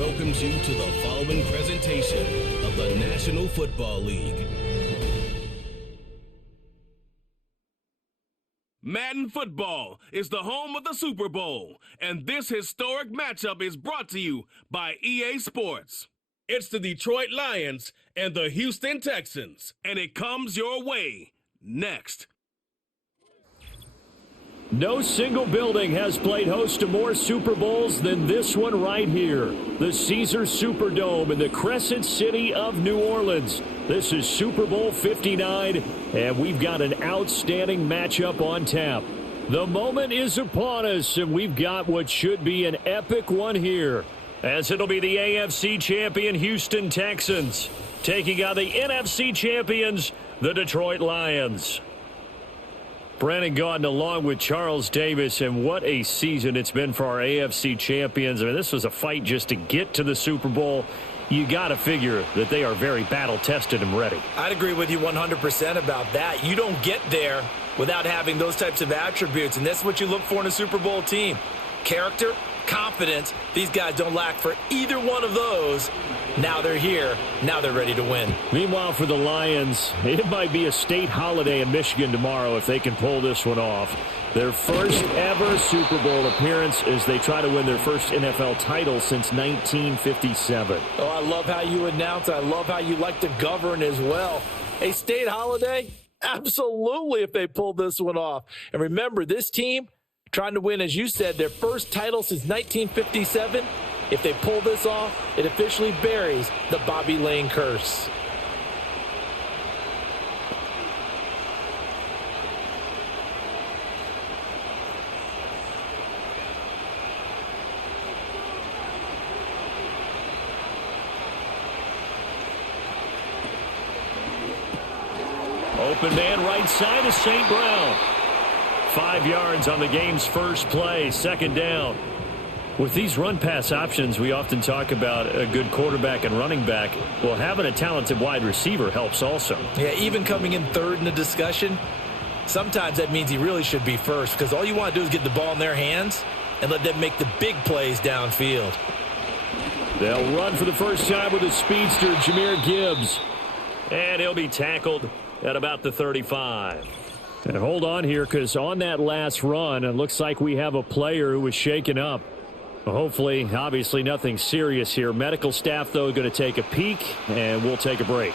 welcomes you to the following presentation of the National Football League. Madden Football is the home of the Super Bowl, and this historic matchup is brought to you by EA Sports. It's the Detroit Lions and the Houston Texans, and it comes your way next. No single building has played host to more Super Bowls than this one right here. The Caesars Superdome in the Crescent City of New Orleans. This is Super Bowl 59, and we've got an outstanding matchup on tap. The moment is upon us, and we've got what should be an epic one here, as it'll be the AFC champion Houston Texans taking on the NFC champions, the Detroit Lions. Brandon Gaudin along with Charles Davis, and what a season it's been for our AFC champions. I mean, this was a fight just to get to the Super Bowl. You got to figure that they are very battle-tested and ready. I'd agree with you 100% about that. You don't get there without having those types of attributes, and that's what you look for in a Super Bowl team. Character, confidence. These guys don't lack for either one of those. Now they're here. Now they're ready to win. Meanwhile, for the Lions, it might be a state holiday in Michigan tomorrow if they can pull this one off. Their first ever Super Bowl appearance as they try to win their first NFL title since 1957. Oh, I love how you announce. I love how you like to govern as well. A state holiday? Absolutely, if they pull this one off. And remember, this team trying to win, as you said, their first title since 1957. If they pull this off, it officially buries the Bobby Lane curse. Open man right side is St. Brown. 5 yards on the game's first play, second down. With these run-pass options, we often talk about a good quarterback and running back. Well, having a talented wide receiver helps also. Yeah, even coming in third in the discussion, sometimes that means he really should be first, because all you want to do is get the ball in their hands and let them make the big plays downfield. They'll run for the first time with a speedster, Jahmyr Gibbs. And he'll be tackled at about the 35. And hold on here, because on that last run, it looks like we have a player who was shaken up. Hopefully, obviously nothing serious here. Medical staff, though, going to take a peek, and we'll take a break.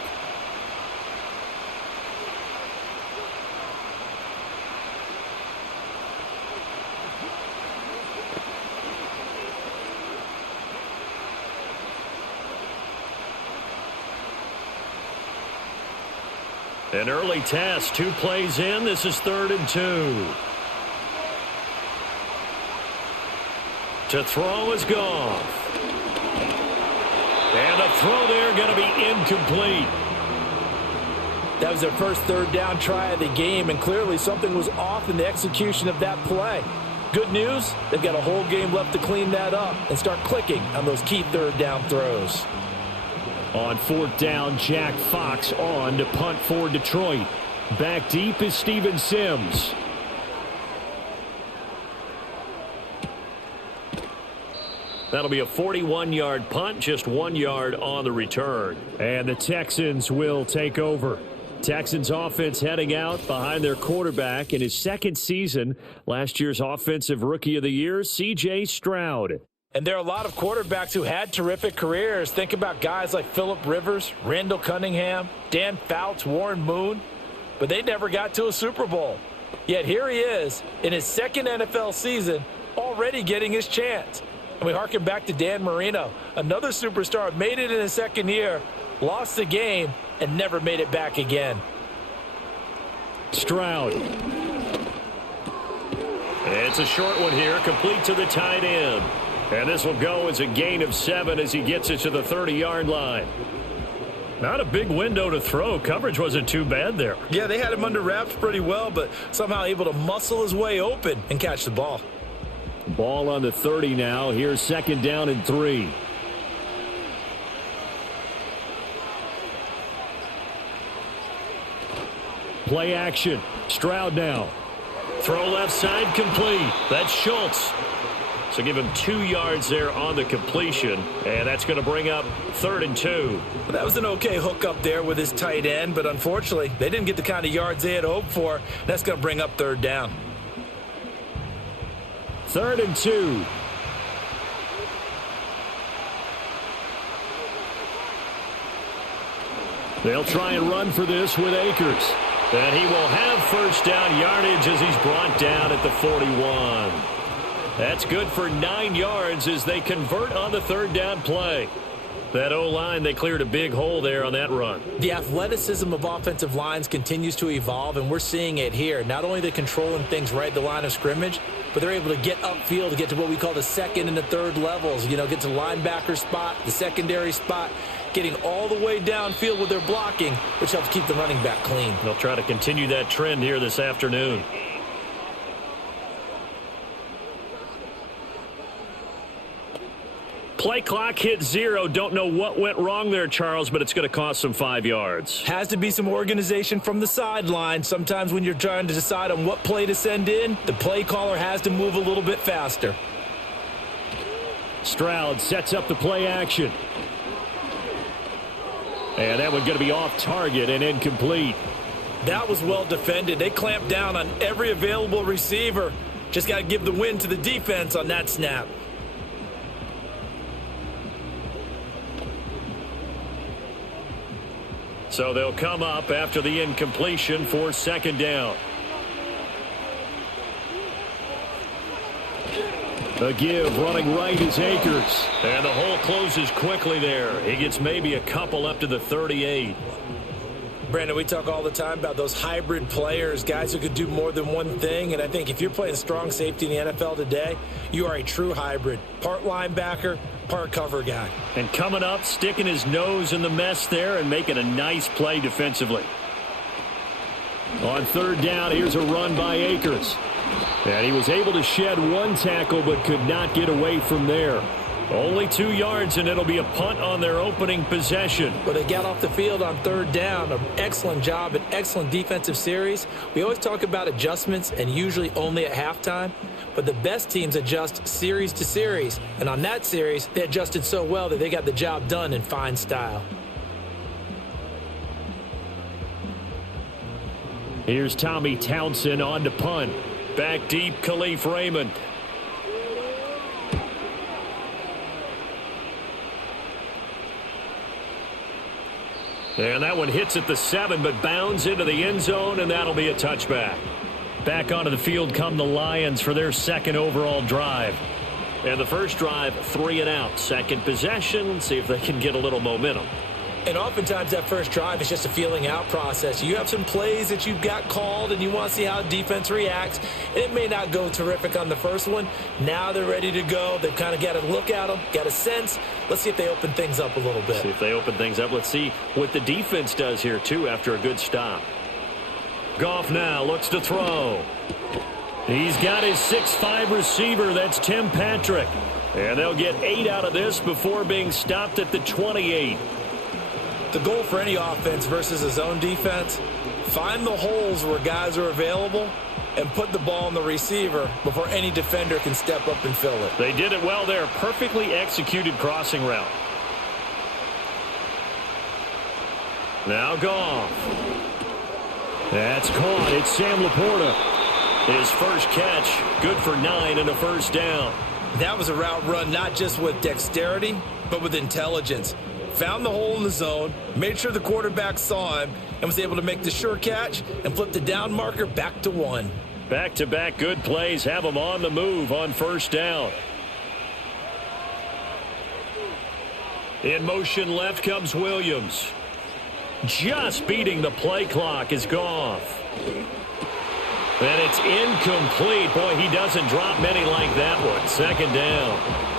An early test, 2 plays in. This is 3rd and 2. To throw is Goff. And the throw there going to be incomplete. That was their first third down try of the game, and clearly something was off in the execution of that play. Good news, they've got a whole game left to clean that up and start clicking on those key third down throws. On 4th down, Jack Fox on to punt for Detroit. Back deep is Steven Sims. That'll be a 41-yard punt, just 1 yard on the return. And the Texans will take over. Texans offense heading out behind their quarterback in his second season. Last year's Offensive Rookie of the Year, C.J. Stroud. And there are a lot of quarterbacks who had terrific careers. Think about guys like Phillip Rivers, Randall Cunningham, Dan Fouts, Warren Moon. But they never got to a Super Bowl. Yet here he is in his second NFL season, already getting his chance. And we harken back to Dan Marino, another superstar, made it in his second year, lost the game, and never made it back again. Stroud. It's a short one here, complete to the tight end. And this will go as a gain of 7 as he gets it to the 30-yard line. Not a big window to throw. Coverage wasn't too bad there. Yeah, they had him under wraps pretty well, but somehow able to muscle his way open and catch the ball. Ball on the 30 now. Here's 2nd down and 3. Play action. Stroud now. Throw left side complete. That's Schultz. So give him 2 yards there on the completion, and that's going to bring up 3rd and 2. Well, that was an okay hook up there with his tight end, but unfortunately, they didn't get the kind of yards they had hoped for. That's going to bring up 3rd down. 3rd and 2. They'll try and run for this with Akers. And he will have first down yardage as he's brought down at the 41. That's good for 9 yards as they convert on the 3rd down play. That O-line, they cleared a big hole there on that run. The athleticism of offensive lines continues to evolve, and we're seeing it here. Not only are they controlling things right at the line of scrimmage, but they're able to get upfield to get to what we call the 2nd and the 3rd levels. You know, get to the linebacker spot, the secondary spot, getting all the way downfield with their blocking, which helps keep the running back clean. They'll try to continue that trend here this afternoon. Play clock hit 0. Don't know what went wrong there, Charles, but it's going to cost them 5 yards. Has to be some organization from the sideline. Sometimes when you're trying to decide on what play to send in, the play caller has to move a little bit faster. Stroud sets up the play action. And that one going to be off target and incomplete. That was well defended. They clamped down on every available receiver. Just got to give the win to the defense on that snap. So they'll come up after the incompletion for 2nd down. A give running right is Akers. And the hole closes quickly there. He gets maybe a couple up to the 38. Brandon, we talk all the time about those hybrid players, guys who could do more than one thing. And I think if you're playing strong safety in the NFL today, you are a true hybrid. Part linebacker, part cover guy. And coming up, sticking his nose in the mess there and making a nice play defensively. On 3rd down, here's a run by Akers. And he was able to shed 1 tackle but could not get away from there. Only 2 yards, and it'll be a punt on their opening possession. Well, they got off the field on 3rd down. An excellent job, an excellent defensive series. We always talk about adjustments, and usually only at halftime. But the best teams adjust series to series. And on that series, they adjusted so well that they got the job done in fine style. Here's Tommy Townsend on to punt. Back deep, Khalif Raymond. And that one hits at the 7, but bounds into the end zone, and that'll be a touchback. Back onto the field come the Lions for their 2nd overall drive. And the first drive, 3 and out. Second possession, see if they can get a little momentum. And oftentimes that first drive is just a feeling out process. You have some plays that you've got called and you want to see how defense reacts. And it may not go terrific on the first one. Now they're ready to go. They've kind of got a look at them, got a sense. Let's see if they open things up a little bit. See if they open things up. Let's see what the defense does here, too, after a good stop. Goff now looks to throw. He's got his 6'5 receiver. That's Tim Patrick. And they'll get 8 out of this before being stopped at the 28. The goal for any offense versus a zone defense, find the holes where guys are available and put the ball on the receiver before any defender can step up and fill it. They did it well there. Perfectly executed crossing route. Now Goff. That's caught. It's Sam Laporta. His first catch, good for 9 and a first down. That was a route run not just with dexterity, but with intelligence. Found the hole in the zone, made sure the quarterback saw him, and was able to make the sure catch and flip the down marker back to 1. Back-to-back good plays have them on the move on first down. In motion left comes Williams. Just beating the play clock is Goff. And it's incomplete. Boy, he doesn't drop many like that one. 2nd down.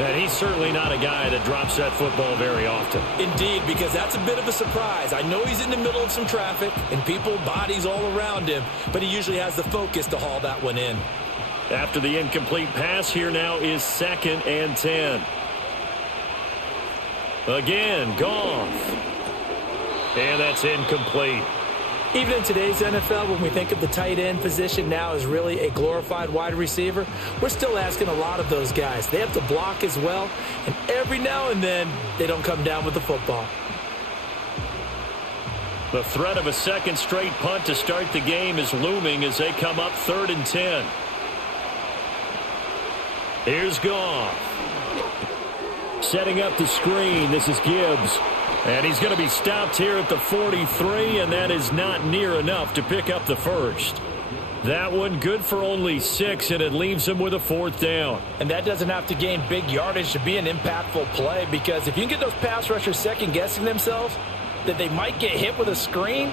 And he's certainly not a guy that drops that football very often. Indeed, because that's a bit of a surprise. I know he's in the middle of some traffic and people, bodies all around him, but he usually has the focus to haul that one in. After the incomplete pass, here now is 2nd and 10. Again, Goff. And that's incomplete. Even in today's NFL, when we think of the tight end position now as really a glorified wide receiver, we're still asking a lot of those guys. They have to block as well, and every now and then, they don't come down with the football. The threat of a second straight punt to start the game is looming as they come up 3rd and 10. Here's Goff. Setting up the screen. This is Gibbs. And he's going to be stopped here at the 43, and that is not near enough to pick up the first. That one good for only 6, and it leaves him with a 4th down. And that doesn't have to gain big yardage to be an impactful play, because if you can get those pass rushers second-guessing themselves that they might get hit with a screen,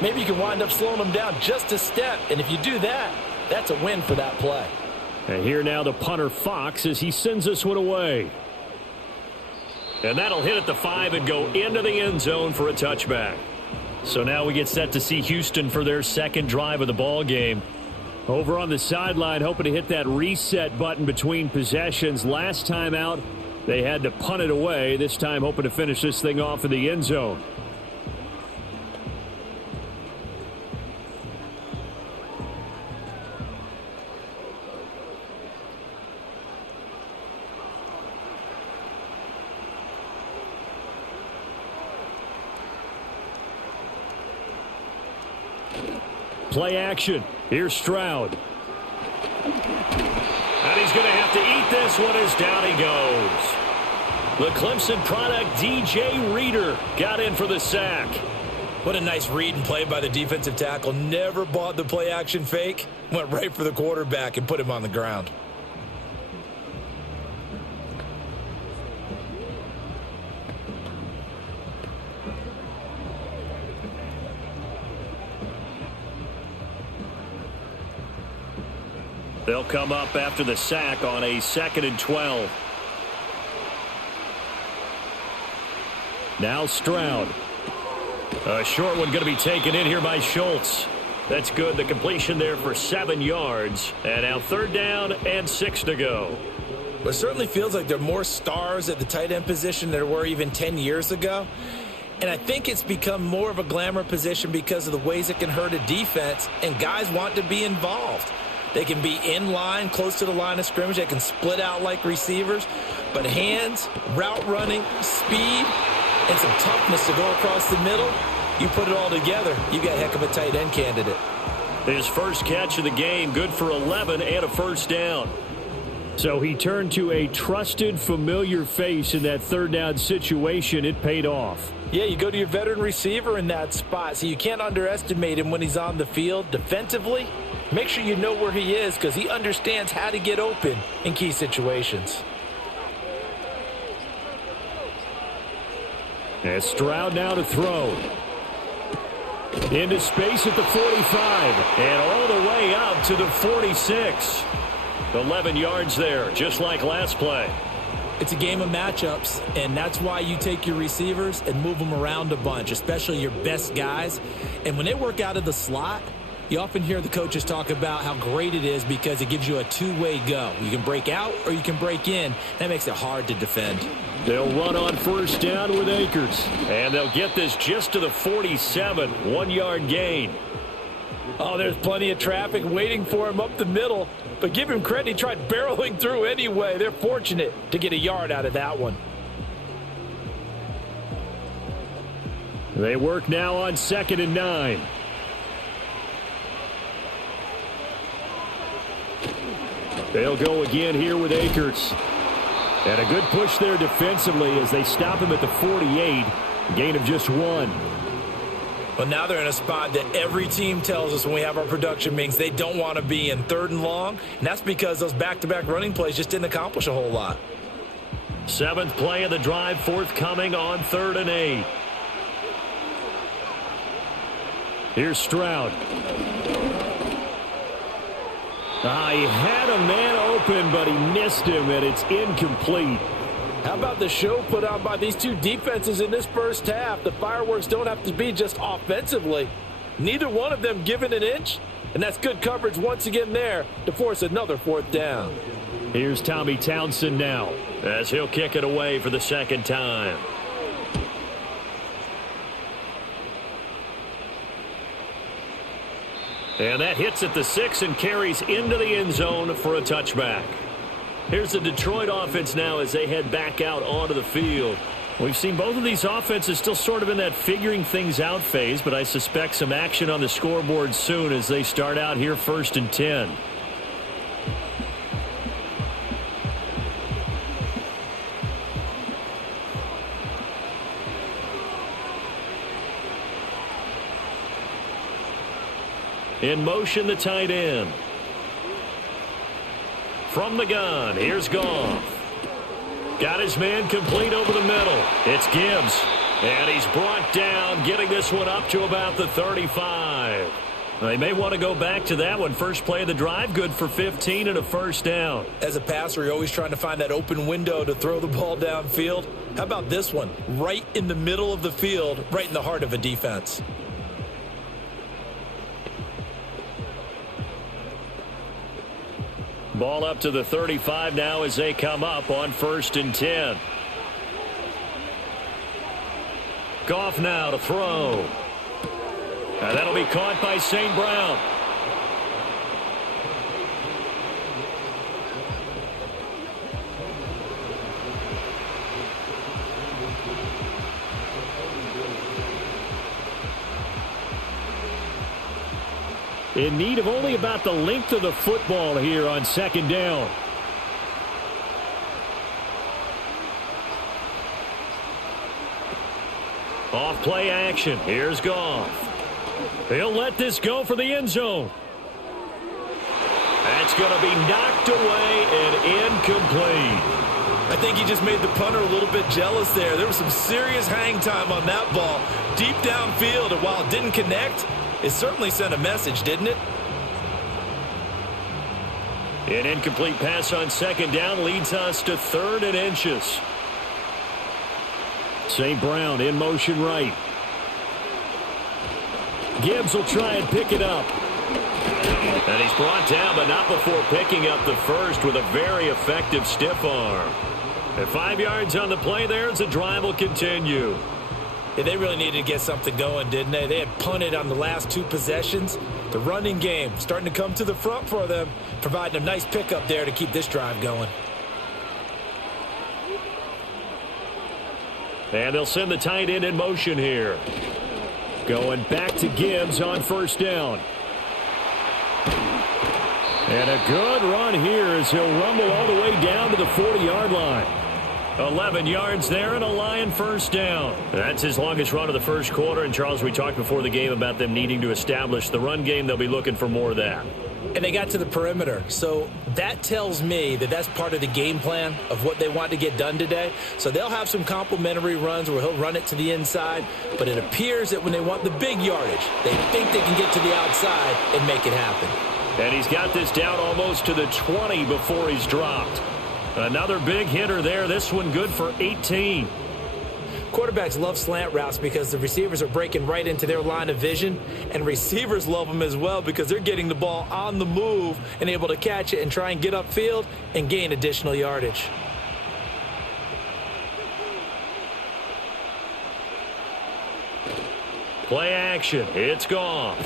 maybe you can wind up slowing them down just a step. And if you do that, that's a win for that play. And here now the punter Fox as he sends this one away. And that'll hit at the 5 and go into the end zone for a touchback. So now we get set to see Houston for their second drive of the ball game. Over on the sideline, hoping to hit that reset button between possessions. Last time out, they had to punt it away. This time hoping to finish this thing off in the end zone. Play action. Here's Stroud. And he's going to have to eat this one as down he goes. The Clemson product, DJ Reader, got in for the sack. What a nice read and play by the defensive tackle. Never bought the play action fake. Went right for the quarterback and put him on the ground. They'll come up after the sack on a 2nd and 12. Now Stroud. A short one going to be taken in here by Schultz. That's good. The completion there for 7 yards. And now 3rd down and 6 to go. But it certainly feels like there are more stars at the tight end position than there were even 10 years ago. And I think it's become more of a glamour position because of the ways it can hurt a defense, and guys want to be involved. They can be in line, close to the line of scrimmage. They can split out like receivers. But hands, route running, speed, and some toughness to go across the middle, you put it all together, you got a heck of a tight end candidate. His first catch of the game, good for 11 and a 1st down. So he turned to a trusted, familiar face in that 3rd down situation. It paid off. Yeah, you go to your veteran receiver in that spot, so you can't underestimate him when he's on the field. Defensively, make sure you know where he is because he understands how to get open in key situations. And Stroud now to throw. Into space at the 45 and all the way up to the 46. 11 yards there, just like last play. It's a game of matchups, and that's why you take your receivers and move them around a bunch, especially your best guys. And when they work out of the slot, you often hear the coaches talk about how great it is because it gives you a two-way go. You can break out or you can break in. That makes it hard to defend. They'll run on 1st down with Akers. And they'll get this just to the 47, 1-yard gain. Oh, there's plenty of traffic waiting for him up the middle. But give him credit, he tried barreling through anyway. They're fortunate to get a yard out of that one. They work now on 2nd and 9. They'll go again here with Akers. And a good push there defensively as they stop him at the 48. Gain of just 1. Well, now they're in a spot that every team tells us when we have our production meetings they don't want to be in 3rd and long. And that's because those back-to-back running plays just didn't accomplish a whole lot. 7th play of the drive forthcoming on 3rd and 8. Here's Stroud. He had a man open, but he missed him, and it's incomplete. How about the show put on by these two defenses in this first half? The fireworks don't have to be just offensively. Neither one of them given an inch, and that's good coverage once again there to force another 4th down. Here's Tommy Townsend now as he'll kick it away for the 2nd time. And that hits at the 6 and carries into the end zone for a touchback. Here's the Detroit offense now as they head back out onto the field. We've seen both of these offenses still sort of in that figuring things out phase, but I suspect some action on the scoreboard soon as they start out here 1st and 10. In motion, the tight end. From the gun, here's Goff. Got his man complete over the middle. It's Gibbs. And he's brought down, getting this one up to about the 35. They may want to go back to that one. First play of the drive, good for 15 and a first down. As a passer, you're always trying to find that open window to throw the ball downfield. How about this one? Right in the middle of the field, right in the heart of a defense. Ball up to the 35 now as they come up on 1st and 10. Goff now to throw. And that'll be caught by St. Brown. In need of only about the length of the football here on 2nd down. Off play action. Here's Goff. He'll let this go for the end zone. That's going to be knocked away and incomplete. I think he just made the punter a little bit jealous there. There was some serious hang time on that ball deep downfield, and while it didn't connect, it certainly sent a message, didn't it? An incomplete pass on 2nd down leads us to 3rd and inches. St. Brown in motion right. Gibbs will try and pick it up. And he's brought down, but not before picking up the first with a very effective stiff arm. At 5 yards on the play there as the drive will continue. Yeah, they really needed to get something going, didn't they? They had punted on the last 2 possessions. The running game starting to come to the front for them, providing a nice pickup there to keep this drive going. And they'll send the tight end in motion here. Going back to Gibbs on 1st down. And a good run here as he'll rumble all the way down to the 40-yard line. 11 yards there and a Lion first down. That's his longest run of the first quarter. And, Charles, we talked before the game about them needing to establish the run game. They'll be looking for more of that. And they got to the perimeter. So that tells me that that's part of the game plan of what they want to get done today. So they'll have some complimentary runs where he'll run it to the inside. But it appears that when they want the big yardage, they think they can get to the outside and make it happen. And he's got this down almost to the 20 before he's dropped. Another big hitter there. This one good for 18. Quarterbacks love slant routes because the receivers are breaking right into their line of vision, and receivers love them as well because they're getting the ball on the move and able to catch it and try and get upfield and gain additional yardage. Play action. It's gone.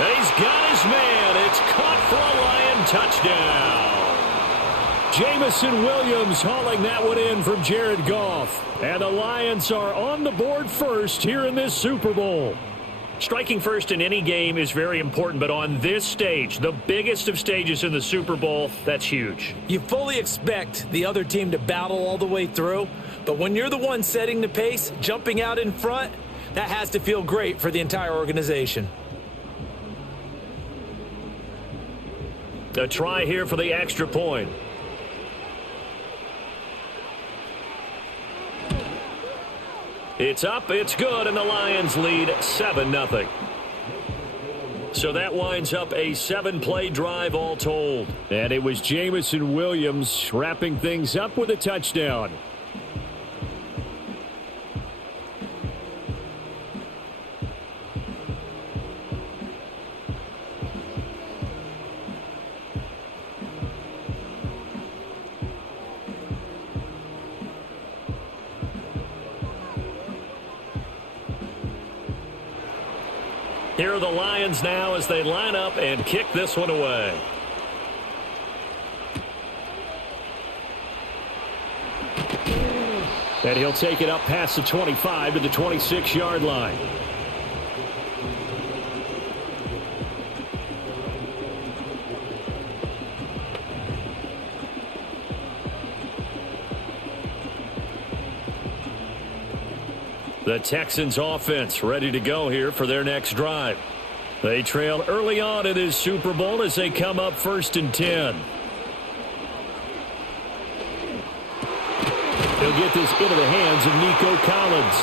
And he's got his man. It's caught for a Lion touchdown. Jamison Williams hauling that one in from Jared Goff. And the Lions are on the board first here in this Super Bowl. Striking first in any game is very important, but on this stage, the biggest of stages in the Super Bowl, that's huge. You fully expect the other team to battle all the way through, but when you're the one setting the pace, jumping out in front, that has to feel great for the entire organization. A try here for the extra point. It's up, it's good, and the Lions lead 7-0. So that winds up a 7-play drive all told. And it was Jamison Williams wrapping things up with a touchdown. Here are the Lions now as they line up and kick this one away. And he'll take it up past the 25 to the 26-yard line. The Texans offense ready to go here for their next drive. They trail early on in this Super Bowl as they come up 1st and 10. He'll get this into the hands of Nico Collins.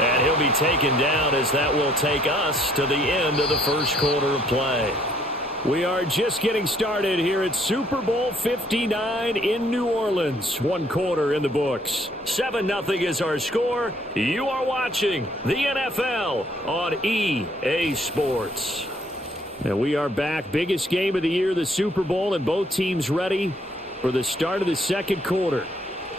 And he'll be taken down as that will take us to the end of the first quarter of play. We are just getting started here at Super Bowl 59 in New Orleans. 1 quarter in the books. 7-0 is our score. You are watching the NFL on EA Sports. And we are back. Biggest game of the year, the Super Bowl, and both teams ready for the start of the second quarter.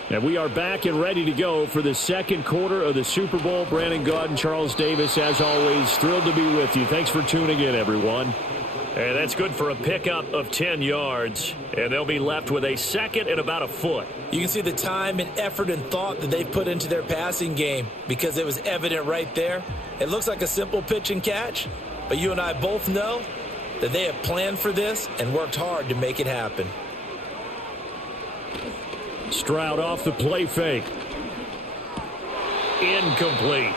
And we are back and ready to go for the second quarter of the Super Bowl. Brandon Gaudin, Charles Davis, as always, thrilled to be with you. Thanks for tuning in, everyone. And that's good for a pickup of 10 yards. And they'll be left with a second and about a foot. You can see the time and effort and thought that they've put into their passing game because it was evident right there. It looks like a simple pitch and catch, but you and I both know that they have planned for this and worked hard to make it happen. Stroud off the play fake. Incomplete.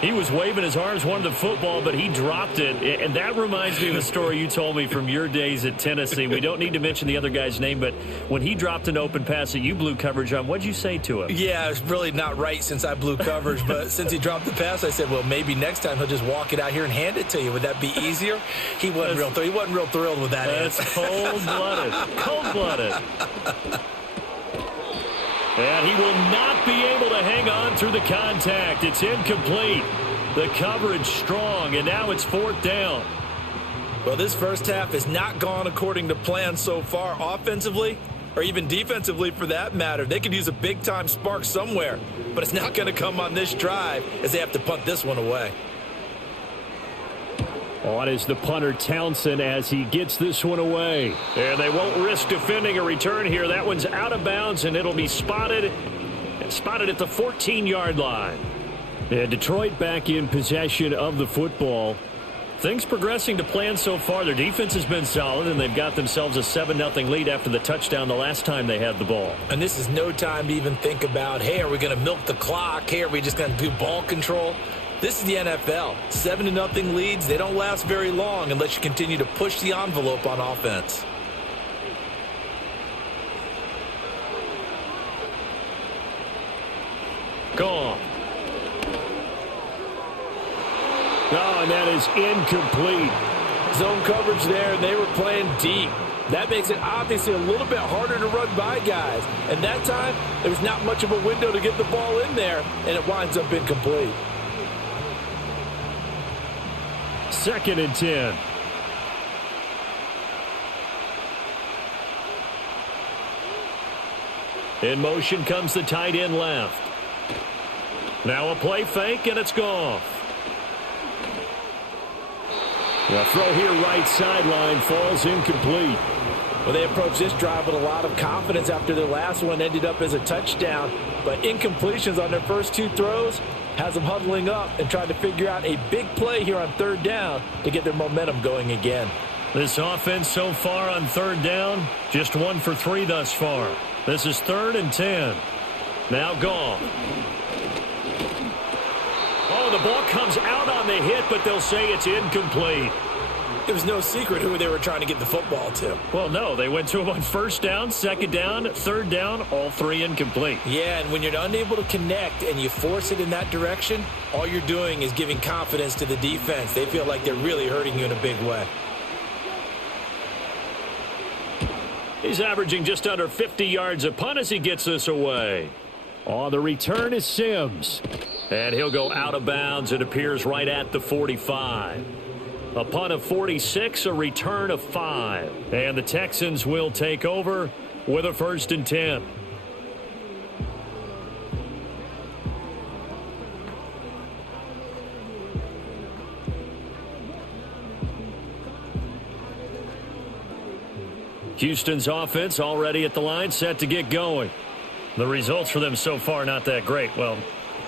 He was waving his arms, wanted the football, but he dropped it. And that reminds me of a story you told me from your days at Tennessee. We don't need to mention the other guy's name, but when he dropped an open pass that you blew coverage on, what'd you say to him? Yeah, it's really not right since I blew coverage, but since he dropped the pass, I said, well, maybe next time he'll just walk it out here and hand it to you. Would that be easier? He wasn't real thrilled with that answer. That's cold-blooded. Cold-blooded. And he will not be able to hang on through the contact. It's incomplete. The coverage strong, and now it's 4th down. Well, this first half has not gone according to plan so far offensively, or even defensively for that matter. They could use a big-time spark somewhere, but it's not going to come on this drive as they have to punt this one away. On is the punter Townsend as he gets this one away. And they won't risk defending a return here. That one's out of bounds, and it'll be spotted at the 14-yard line. And Detroit back in possession of the football. Things progressing to plan so far. Their defense has been solid, and they've got themselves a 7-0 lead after the touchdown the last time they had the ball. And this is no time to even think about, hey, are we going to milk the clock? Hey, are we just going to do ball control? This is the NFL. 7-0 leads, they don't last very long unless you continue to push the envelope on offense. Gone. Oh, and that is incomplete. Zone coverage there, and they were playing deep. That makes it obviously a little bit harder to run by guys. And that time, there was not much of a window to get the ball in there, and it winds up incomplete. 2nd and 10. In motion comes the tight end left. Now a play fake, and it's gone. The throw here right sideline falls incomplete. Well, they approached this drive with a lot of confidence after their last one ended up as a touchdown. But incompletions on their first 2 throws has them huddling up and trying to figure out a big play here on 3rd down to get their momentum going again. This offense so far on 3rd down, just 1 for 3 thus far. This is 3rd and 10. Now gone. Oh, the ball comes out on the hit, but they'll say it's incomplete. It was no secret who they were trying to get the football to. Well, no. They went to him on 1st down, 2nd down, 3rd down, all 3 incomplete. Yeah, and when you're unable to connect and you force it in that direction, all you're doing is giving confidence to the defense. They feel like they're really hurting you in a big way. He's averaging just under 50 yards a punt as he gets this away. On the return is Sims. And he'll go out of bounds. It appears right at the 45. A punt of 46, a return of 5. And the Texans will take over with a 1st and 10. Houston's offense already at the line, set to get going. The results for them so far not that great. Well,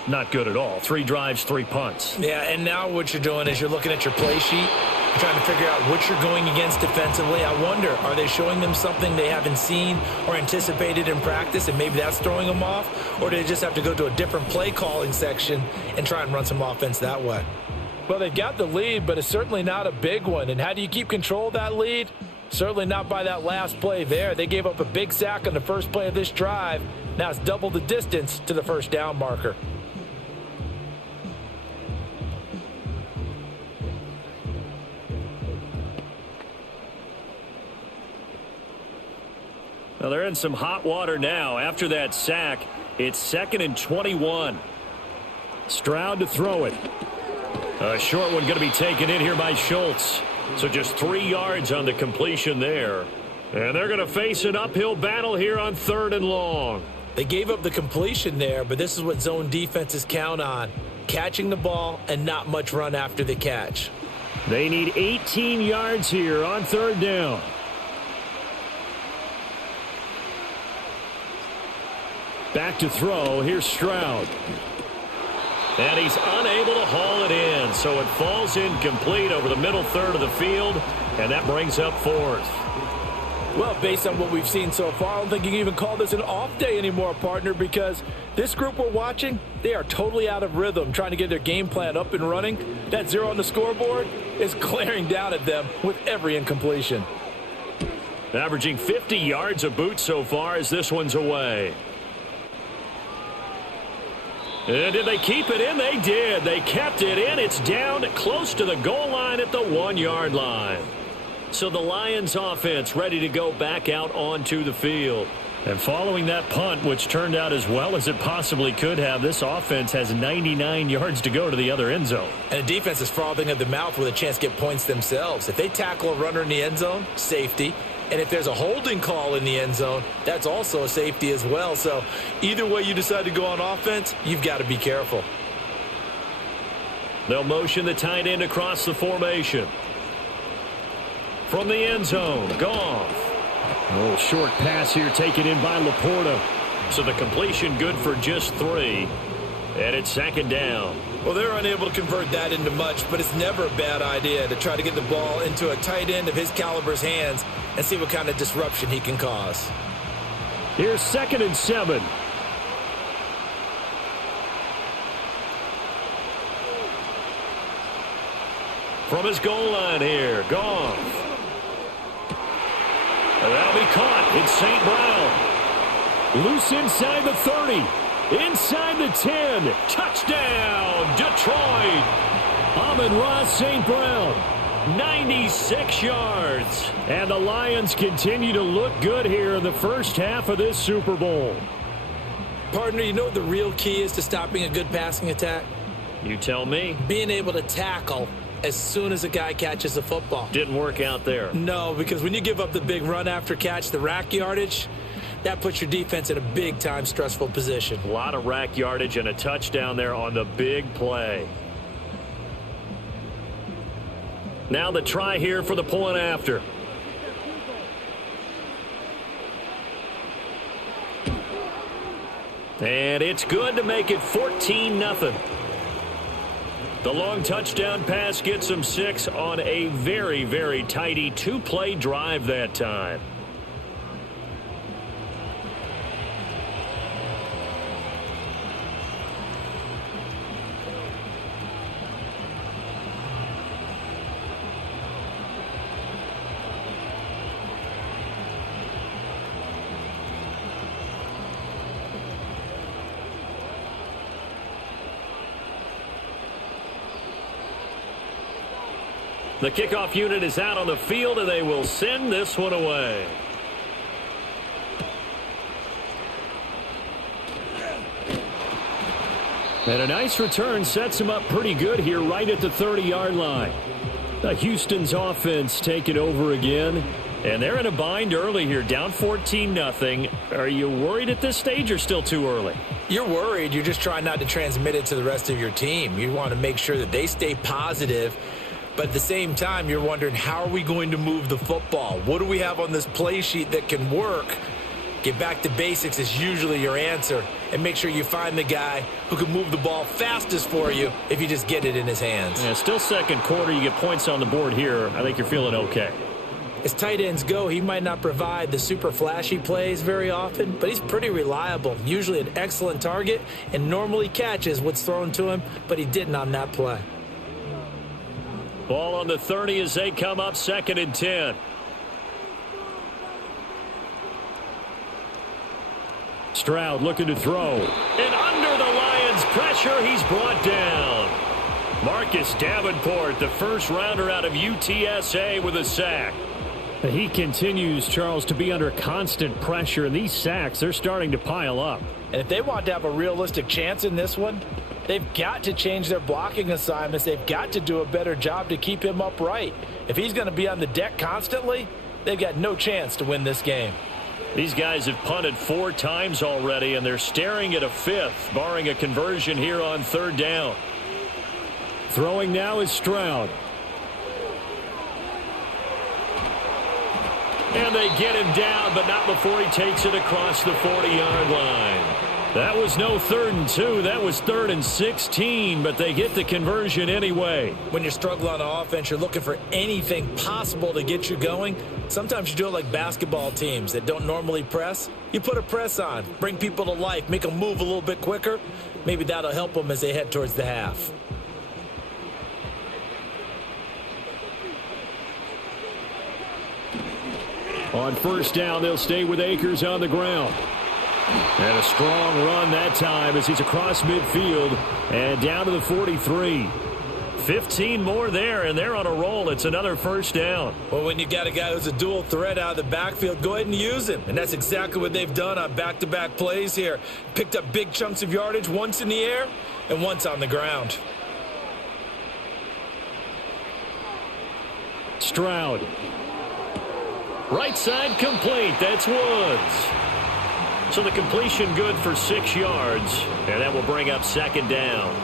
not good at all. 3 drives, 3 punts. Yeah, and now what you're doing is you're looking at your play sheet. You're trying to figure out what you're going against defensively. I wonder, are they showing them something they haven't seen or anticipated in practice, and maybe that's throwing them off? Or do they just have to go to a different play calling section and try and run some offense that way? Well, they've got the lead, but it's certainly not a big one. And how do you keep control of that lead? Certainly not by that last play there. They gave up a big sack on the first play of this drive. Now it's double the distance to the first down marker. Well, they're in some hot water now. After that sack, it's 2nd and 21. Stroud to throw it. A short one going to be taken in here by Schultz. So just 3 yards on the completion there. And they're going to face an uphill battle here on 3rd and long. They gave up the completion there, but this is what zone defenses count on. Catching the ball and not much run after the catch. They need 18 yards here on 3rd down. Back to throw. Here's Stroud. And he's unable to haul it in. So it falls incomplete over the middle third of the field. And that brings up 4th. Well, based on what we've seen so far, I don't think you can even call this an off day anymore, partner, because this group we're watching, they are totally out of rhythm, trying to get their game plan up and running. That 0 on the scoreboard is glaring down at them with every incompletion. Averaging 50 yards a boot so far as this one's away. And did they keep it in? They did. They kept it in. It's down close to the goal line at the 1-yard line. So the Lions offense ready to go back out onto the field. And following that punt, which turned out as well as it possibly could have, this offense has 99 yards to go to the other end zone. And the defense is frothing at the mouth with a chance to get points themselves. If they tackle a runner in the end zone, safety. And if there's a holding call in the end zone, that's also a safety as well. So either way you decide to go on offense, you've got to be careful. They'll motion the tight end across the formation. From the end zone, Goff. A little short pass here taken in by Laporta. So the completion good for just 3. And it's 2nd down. Well, they're unable to convert that into much, but it's never a bad idea to try to get the ball into a tight end of his caliber's hands and see what kind of disruption he can cause. Here's 2nd and 7. From his goal line here, Goff. And that'll be caught. It's St. Brown. Loose inside the 30. Inside the 10. Touchdown, Detroit. Amon-Ra St. Brown. 96 yards. And the Lions continue to look good here in the first half of this Super Bowl. Partner, you know what the real key is to stopping a good passing attack? You tell me. Being able to tackle as soon as a guy catches the football. Didn't work out there. No, because when you give up the big run after catch, the rack yardage, that puts your defense in a big-time stressful position. A lot of rack yardage and a touchdown there on the big play. Now the try here for the point after. And it's good to make it 14-0. The long touchdown pass gets them 6 on a very, very tidy 2-play drive that time. The kickoff unit is out on the field, and they will send this one away. And a nice return sets him up pretty good here right at the 30-yard line. The Houston's offense taking over again, and they're in a bind early here, down 14-0. Are you worried at this stage or still too early? You're worried. You're just trying not to transmit it to the rest of your team. You want to make sure that they stay positive But at the same time, you're wondering, how are we going to move the football? What do we have on this play sheet that can work? Get back to basics is usually your answer, and make sure you find the guy who can move the ball fastest for you if you just get it in his hands. Yeah, still second quarter. You get points on the board here. I think you're feeling okay. As tight ends go, he might not provide the super flashy plays very often, but he's pretty reliable, usually an excellent target, and normally catches what's thrown to him, but he didn't on that play. Ball on the 30 as they come up 2nd and 10. Stroud looking to throw. And under the Lions' pressure, he's brought down. Marcus Davenport, the first rounder out of UTSA, with a sack. He continues, Charles, to be under constant pressure, and these sacks, they're starting to pile up. And if they want to have a realistic chance in this one, they've got to change their blocking assignments. They've got to do a better job to keep him upright. If he's going to be on the deck constantly, they've got no chance to win this game. These guys have punted 4 times already, and they're staring at a 5th, barring a conversion here on 3rd down. Throwing now is Stroud. And they get him down, but not before he takes it across the 40-yard line. That was no 3rd and 2. That was 3rd and 16, but they get the conversion anyway. When you're struggling on offense, you're looking for anything possible to get you going. Sometimes you do it like basketball teams that don't normally press. You put a press on, bring people to life, make them move a little bit quicker. Maybe that'll help them as they head towards the half. On 1st down, they'll stay with Akers on the ground. And a strong run that time as he's across midfield and down to the 43. 15 more there, and they're on a roll. It's another 1st down. Well, when you got a guy who's a dual threat out of the backfield, go ahead and use him. And that's exactly what they've done on back-to-back plays here. Picked up big chunks of yardage, once in the air and once on the ground. Stroud. Right side complete. That's Woods. So the completion good for 6 yards, and that will bring up 2nd down.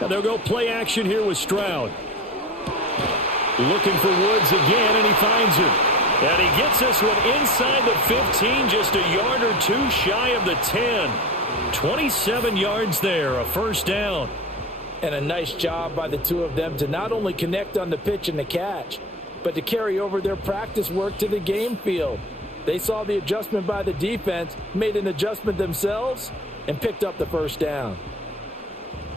And they'll go play action here with Stroud. Looking for Woods again, and he finds him. And he gets this one inside the 15, just a yard or 2 shy of the 10. 27 yards there, a 1st down. And a nice job by the two of them to not only connect on the pitch and the catch, but to carry over their practice work to the game field. They saw the adjustment by the defense, made an adjustment themselves, and picked up the 1st down.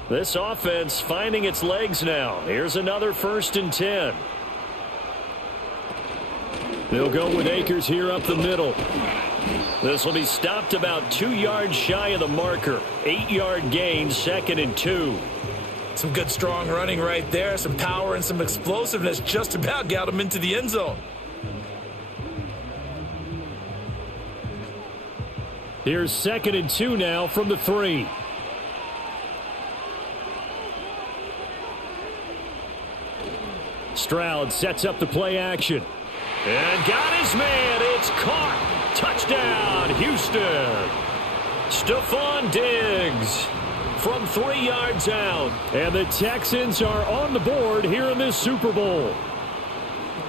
This offense finding its legs now. Here's another 1st and 10. They'll go with Akers here up the middle. This will be stopped about 2 yards shy of the marker. 8-yard gain, 2nd and 2. Some good strong running right there. Some power and some explosiveness just about got him into the end zone. Here's 2nd and 2 now from the 3. Stroud sets up the play action. And got his man. It's caught. Touchdown, Houston. Stephon Diggs from 3 yards out. And the Texans are on the board here in this Super Bowl.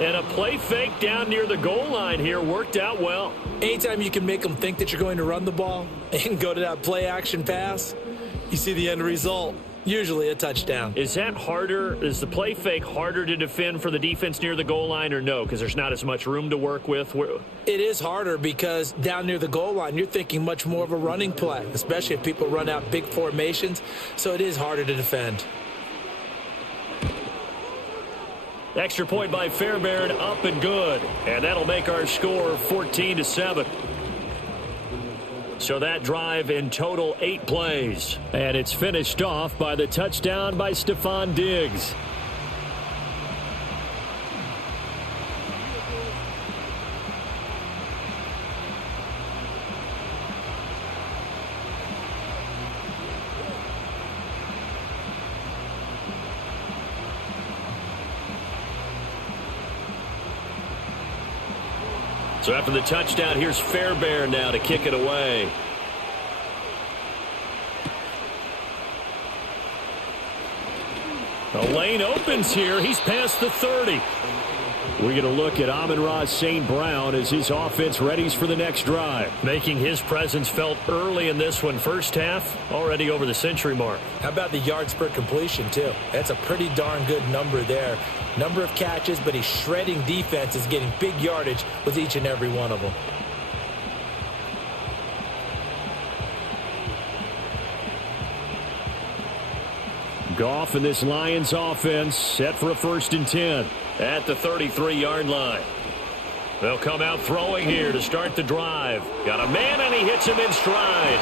And a play fake down near the goal line here worked out well. Anytime you can make them think that you're going to run the ball and go to that play action pass, you see the end result. Usually a touchdown. Is that harder? Is the play fake harder to defend for the defense near the goal line or no? Because there's not as much room to work with? It is harder because down near the goal line, you're thinking much more of a running play, especially if people run out big formations. So it is harder to defend. Extra point by Fairbairn, up and good. And that'll make our score 14-7. So that drive in total 8 plays. And it's finished off by the touchdown by Stephon Diggs. So after the touchdown, here's Fairbairn now to kick it away. The lane opens here. He's past the 30. We're going to look at Amon-Ra St. Brown as his offense readies for the next drive. Making his presence felt early in this one. First half, already over the century mark. How about the yards per completion, too? That's a pretty darn good number there. Number of catches, but he's shredding defenses, getting big yardage with each and every one of them. Goff and this Lions offense set for a 1st and 10 at the 33-yard line. They'll come out throwing here to start the drive. Got a man, and he hits him in stride.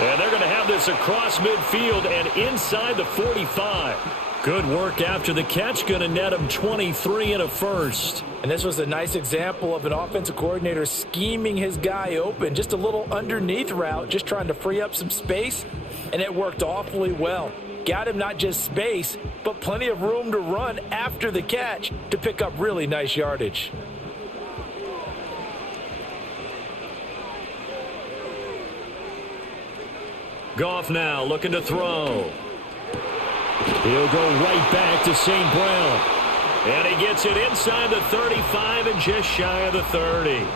And they're going to have this across midfield and inside the 45. Good work after the catch. Going to net him 23 and a first. And this was a nice example of an offensive coordinator scheming his guy open. Just a little underneath route, just trying to free up some space. And it worked awfully well. Got him not just space, but plenty of room to run after the catch to pick up really nice yardage. Goff now looking to throw. He'll go right back to St. Brown. And he gets it inside the 35 and just shy of the 30.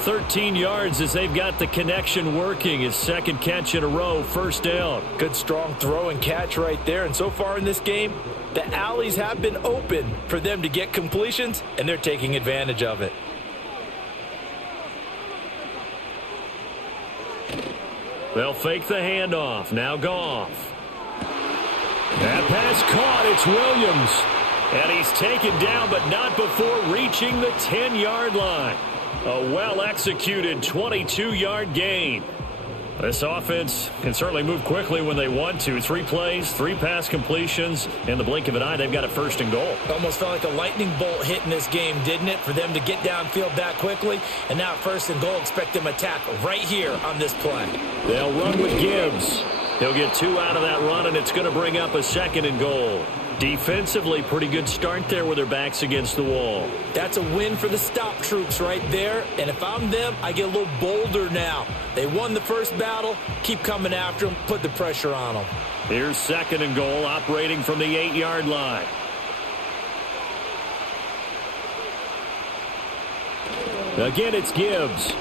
13 yards as they've got the connection working. His second catch in a row, 1st down. Good strong throw and catch right there. And so far in this game, the alleys have been open for them to get completions, and they're taking advantage of it. They'll fake the handoff. Now Goff. That pass caught. It's Williams. And he's taken down, but not before reaching the 10-yard line. A well-executed 22-yard gain. This offense can certainly move quickly when they want to. 3 plays, 3 pass completions. In the blink of an eye, they've got a 1st and goal. Almost felt like a lightning bolt hit in this game, didn't it, for them to get downfield that quickly? And now 1st and goal, expect them to attack right here on this play. They'll run with Gibbs. He'll get 2 out of that run, and it's going to bring up a 2nd and goal. Defensively, pretty good start there with their backs against the wall. That's a win for the stop troops right there. And if I'm them, I get a little bolder now. They won the first battle. Keep coming after them. Put the pressure on them. Here's 2nd and goal, operating from the 8-yard line. Again, it's Gibbs.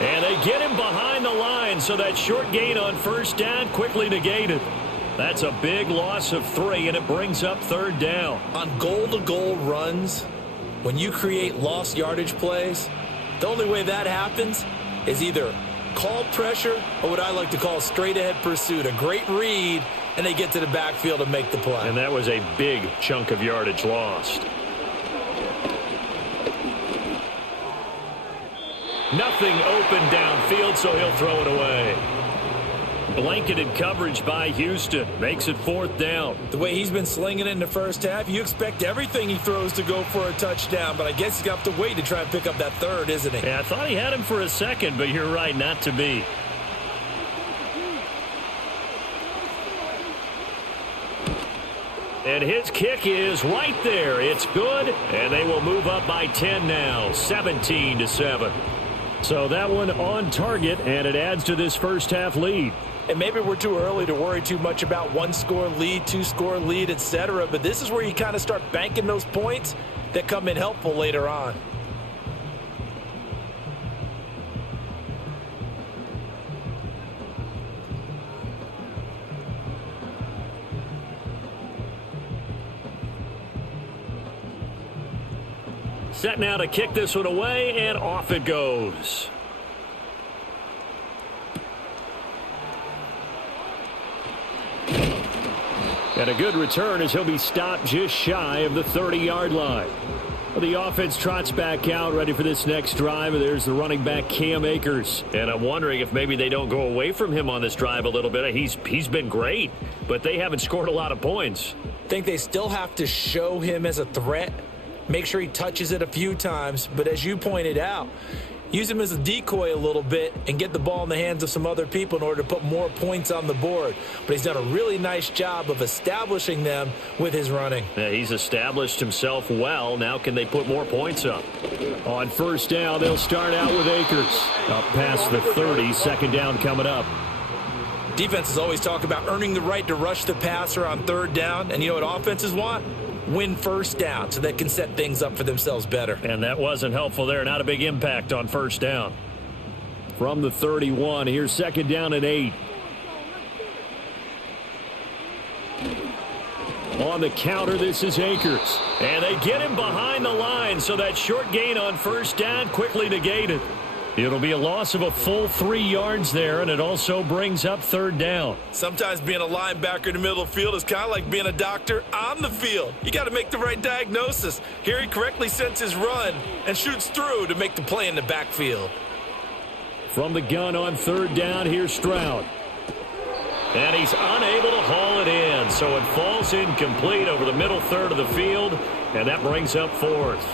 And they get him behind the line, so that short gain on 1st down quickly negated. That's a big loss of 3, and it brings up 3rd down. On goal-to-goal runs, when you create lost yardage plays, the only way that happens is either call pressure or what I like to call straight-ahead pursuit. A great read, and they get to the backfield and make the play. And that was a big chunk of yardage lost. Nothing open downfield, so he'll throw it away. Blanketed coverage by Houston. Makes it 4th down. The way he's been slinging in the first half, you expect everything he throws to go for a touchdown, but I guess he's got to wait to try and pick up that 3rd, isn't he? Yeah, I thought he had him for a 2nd, but you're right, not to be. And his kick is right there. It's good, and they will move up by 10 now, 17-7. So that one on target, and it adds to this first half lead. And maybe we're too early to worry too much about 1-score lead, 2-score lead, etc. But this is where you kind of start banking those points that come in helpful later on. Set now to kick this one away, and off it goes. And a good return as he'll be stopped just shy of the 30-yard line. Well, the offense trots back out, ready for this next drive. And there's the running back, Cam Akers. And I'm wondering if maybe they don't go away from him on this drive a little bit. He's been great, but they haven't scored a lot of points. I think they still have to show him as a threat. Make sure he touches it a few times. But as you pointed out, use him as a decoy a little bit, and get the ball in the hands of some other people in order to put more points on the board. But he's done a really nice job of establishing them with his running. Yeah, he's established himself well. Now can they put more points up? On first down, they'll start out with Akers. Up past the 30, second down coming up. Defenses always talk about earning the right to rush the passer on third down. And you know what offenses want? Win first down so they can set things up for themselves better. And that wasn't helpful there. Not a big impact on first down. From the 31, here's second down and 8. On the counter, this is Akers. And they get him behind the line, so that short gain on first down quickly negated. It'll be a loss of a full 3 yards there, and it also brings up third down. Sometimes being a linebacker in the middle of the field is kind of like being a doctor on the field. You got to make the right diagnosis. Here he correctly sets his run and shoots through to make the play in the backfield. From the gun on third down, here's Stroud. And he's unable to haul it in, so it falls incomplete over the middle third of the field, and that brings up fourth.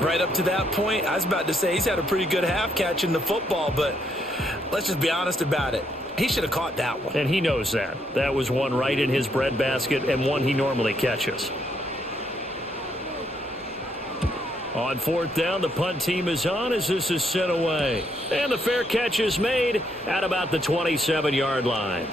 Right up to that point, I was about to say he's had a pretty good half catching the football, but let's just be honest about it. He should have caught that one. And he knows that. That was one right in his breadbasket and one he normally catches. On fourth down, the punt team is on as this is sent away. And the fair catch is made at about the 27-yard line.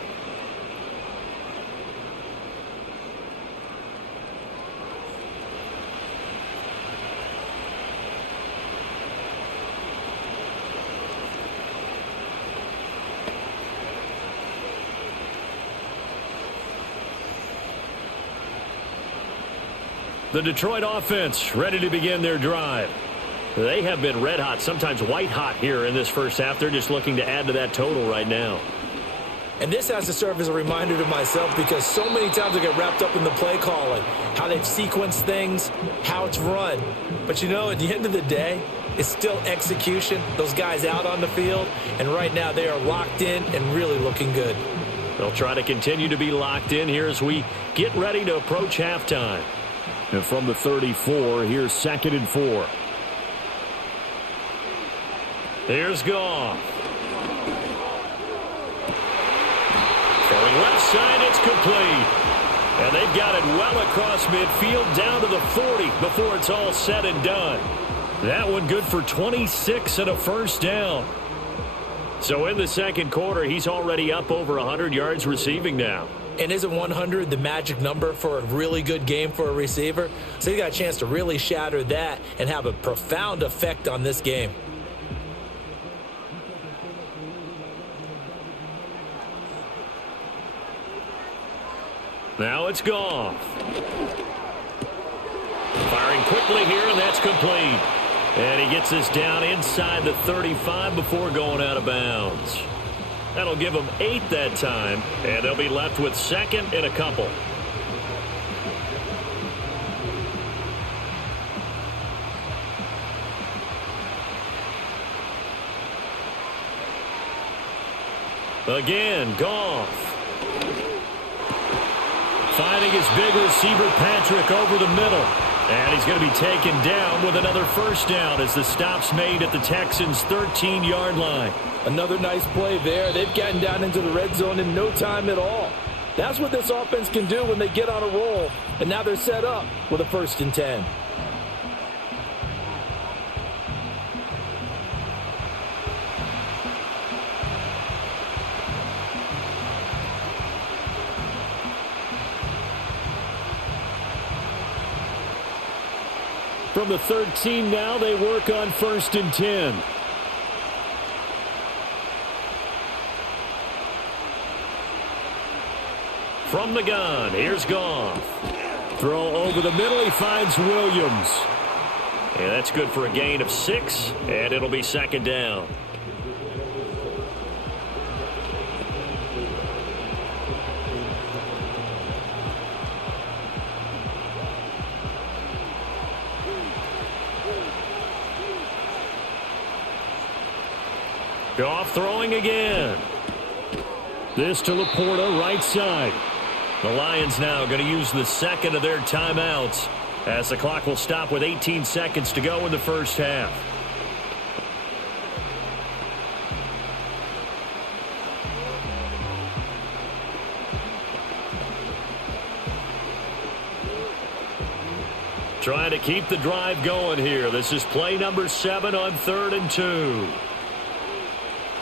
The Detroit offense ready to begin their drive. They have been red hot, sometimes white hot here in this first half. They're just looking to add to that total right now. And this has to serve as a reminder to myself because so many times I get wrapped up in the play calling, how they've sequenced things, how it's run. But you know, at the end of the day, it's still execution. Those guys out on the field, and right now they are locked in and really looking good. They'll try to continue to be locked in here as we get ready to approach halftime. And from the 34, here's second and 4. Here's Goff. Throwing left side, it's complete. And they've got it well across midfield down to the 40 before it's all said and done. That one good for 26 and a first down. So in the second quarter, he's already up over 100 yards receiving now. And isn't 100 the magic number for a really good game for a receiver? So you got a chance to really shatter that and have a profound effect on this game. Now it's Goff. Firing quickly here, and that's complete. And he gets this down inside the 35 before going out of bounds. That'll give them 8 that time, and they'll be left with second and a couple. Again, Goff. Finding his big receiver, Patrick, over the middle. And he's going to be taken down with another first down as the stop's made at the Texans' 13-yard line. Another nice play there. They've gotten down into the red zone in no time at all. That's what this offense can do when they get on a roll. And now they're set up with a 1st and 10. From the 13 now, they work on 1st and 10. From the gun, here's Goff. Throw over the middle, he finds Williams. And that's good for a gain of 6, and it'll be second down. Goff throwing again. This to Laporta, right side. The Lions now going to use the second of their timeouts as the clock will stop with 18 seconds to go in the first half. Trying to keep the drive going here. This is play number 7 on 3rd and 2.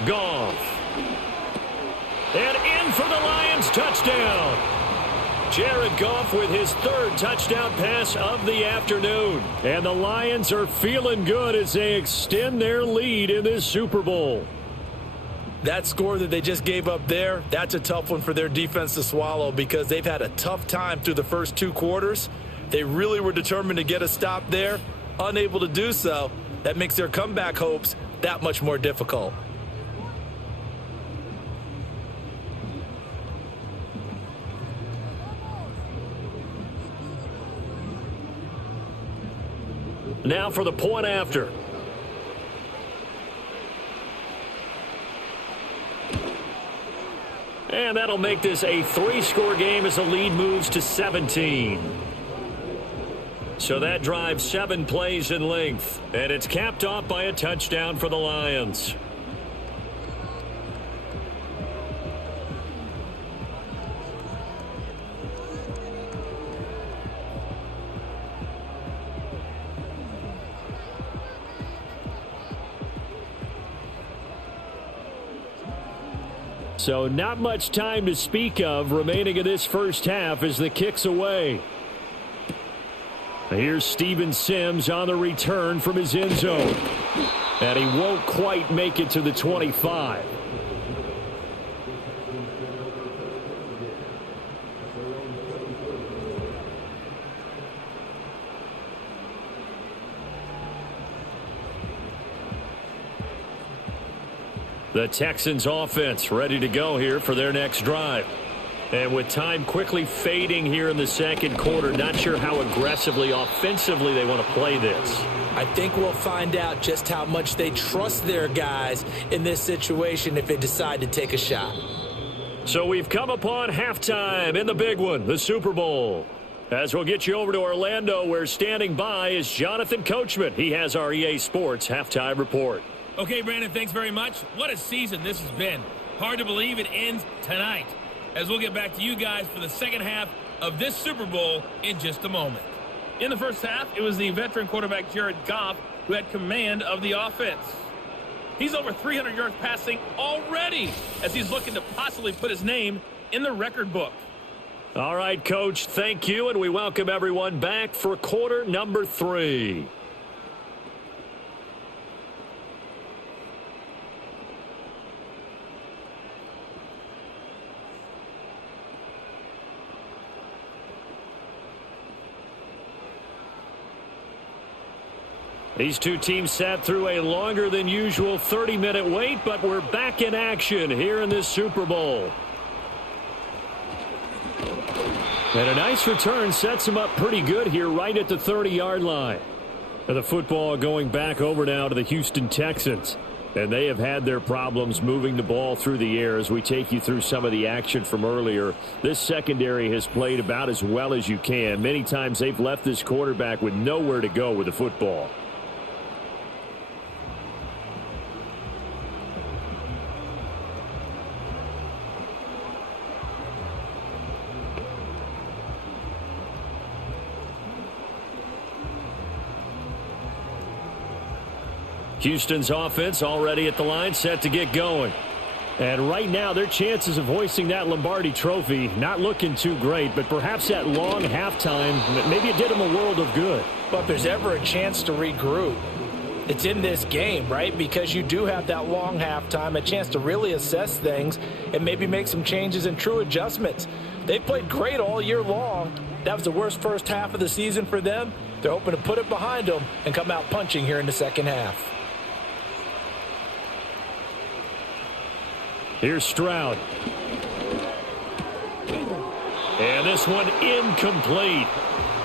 Goff. And in for the Lions touchdown. Jared Goff with his 3rd touchdown pass of the afternoon. And the Lions are feeling good as they extend their lead in this Super Bowl. That score that they just gave up there, that's a tough one for their defense to swallow because they've had a tough time through the first 2 quarters. They really were determined to get a stop there, unable to do so. That makes their comeback hopes that much more difficult. Now for the point after. And that'll make this a 3-score game as the lead moves to 17. So that drive 7 plays in length, and it's capped off by a touchdown for the Lions. So not much time to speak of remaining in this first half as the kick's away. Here's Steven Sims on the return from his end zone. And he won't quite make it to the 25. The Texans offense ready to go here for their next drive. And with time quickly fading here in the second quarter, not sure how aggressively, offensively they want to play this. I think we'll find out just how much they trust their guys in this situation if they decide to take a shot. So we've come upon halftime in the big one, the Super Bowl. As we'll get you over to Orlando, where standing by is Jonathan Coachman. He has our EA Sports halftime report. Okay, Brandon, thanks very much. What a season this has been. Hard to believe it ends tonight, as we'll get back to you guys for the second half of this Super Bowl in just a moment. In the first half, it was the veteran quarterback Jared Goff who had command of the offense. He's over 300 yards passing already as he's looking to possibly put his name in the record book. All right, Coach, thank you, and we welcome everyone back for quarter number 3. These two teams sat through a longer than usual 30-minute wait, but we're back in action here in this Super Bowl. And a nice return sets them up pretty good here right at the 30-yard line. And the football going back over now to the Houston Texans. And they have had their problems moving the ball through the air as we take you through some of the action from earlier. This secondary has played about as well as you can. Many times they've left this quarterback with nowhere to go with the football. Houston's offense already at the line, set to get going. And right now, their chances of hoisting that Lombardi trophy not looking too great, but perhaps that long halftime, maybe it did them a world of good. But if there's ever a chance to regroup, it's in this game, right? Because you do have that long halftime, a chance to really assess things and maybe make some changes and true adjustments. They played great all year long. That was the worst first half of the season for them. They're hoping to put it behind them and come out punching here in the second half. Here's Stroud. And this one incomplete.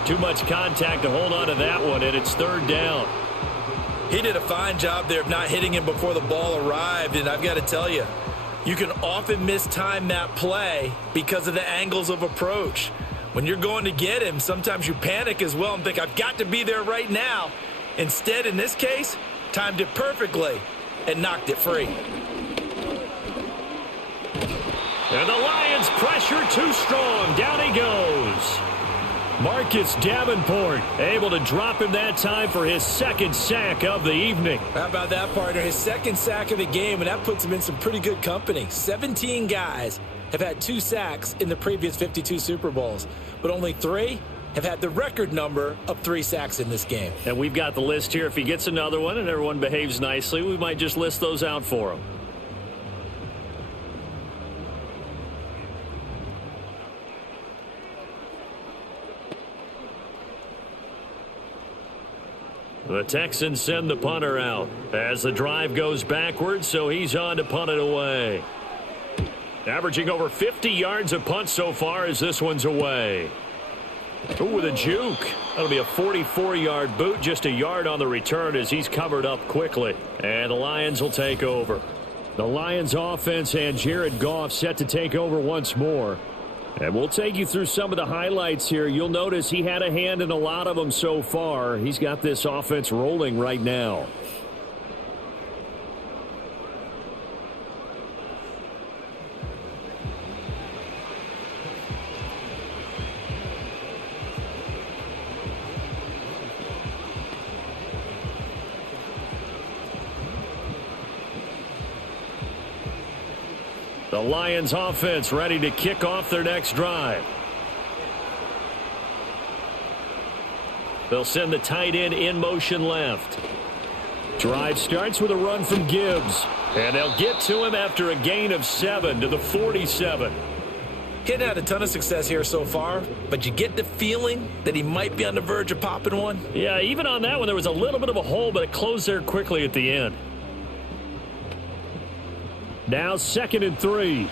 Too much contact to hold on to that one, and it's third down. He did a fine job there of not hitting him before the ball arrived, and I've got to tell you, you can often mistime that play because of the angles of approach. When you're going to get him, sometimes you panic as well and think, I've got to be there right now. Instead, in this case, timed it perfectly and knocked it free. And the Lions pressure too strong. Down he goes. Marcus Davenport able to drop him that time for his second sack of the evening. How about that, partner? His second sack of the game, and that puts him in some pretty good company. 17 guys have had 2 sacks in the previous 52 Super Bowls, but only 3 have had the record number of 3 sacks in this game. And we've got the list here. If he gets another one and everyone behaves nicely, we might just list those out for him. The Texans send the punter out as the drive goes backwards, so he's on to punt it away. Averaging over 50 yards a punt so far as this one's away. Ooh, with a juke. That'll be a 44-yard boot, just a yard on the return as he's covered up quickly. And the Lions will take over. The Lions offense and Jared Goff set to take over once more. And we'll take you through some of the highlights here. You'll notice he had a hand in a lot of them so far. He's got this offense rolling right now. The Lions offense ready to kick off their next drive. They'll send the tight end in motion left. Drive starts with a run from Gibbs. And they'll get to him after a gain of 7 to the 47. He hadn't had a ton of success here so far, but you get the feeling that he might be on the verge of popping one. Yeah, even on that one, there was a little bit of a hole, but it closed there quickly at the end. Now 2nd and 3.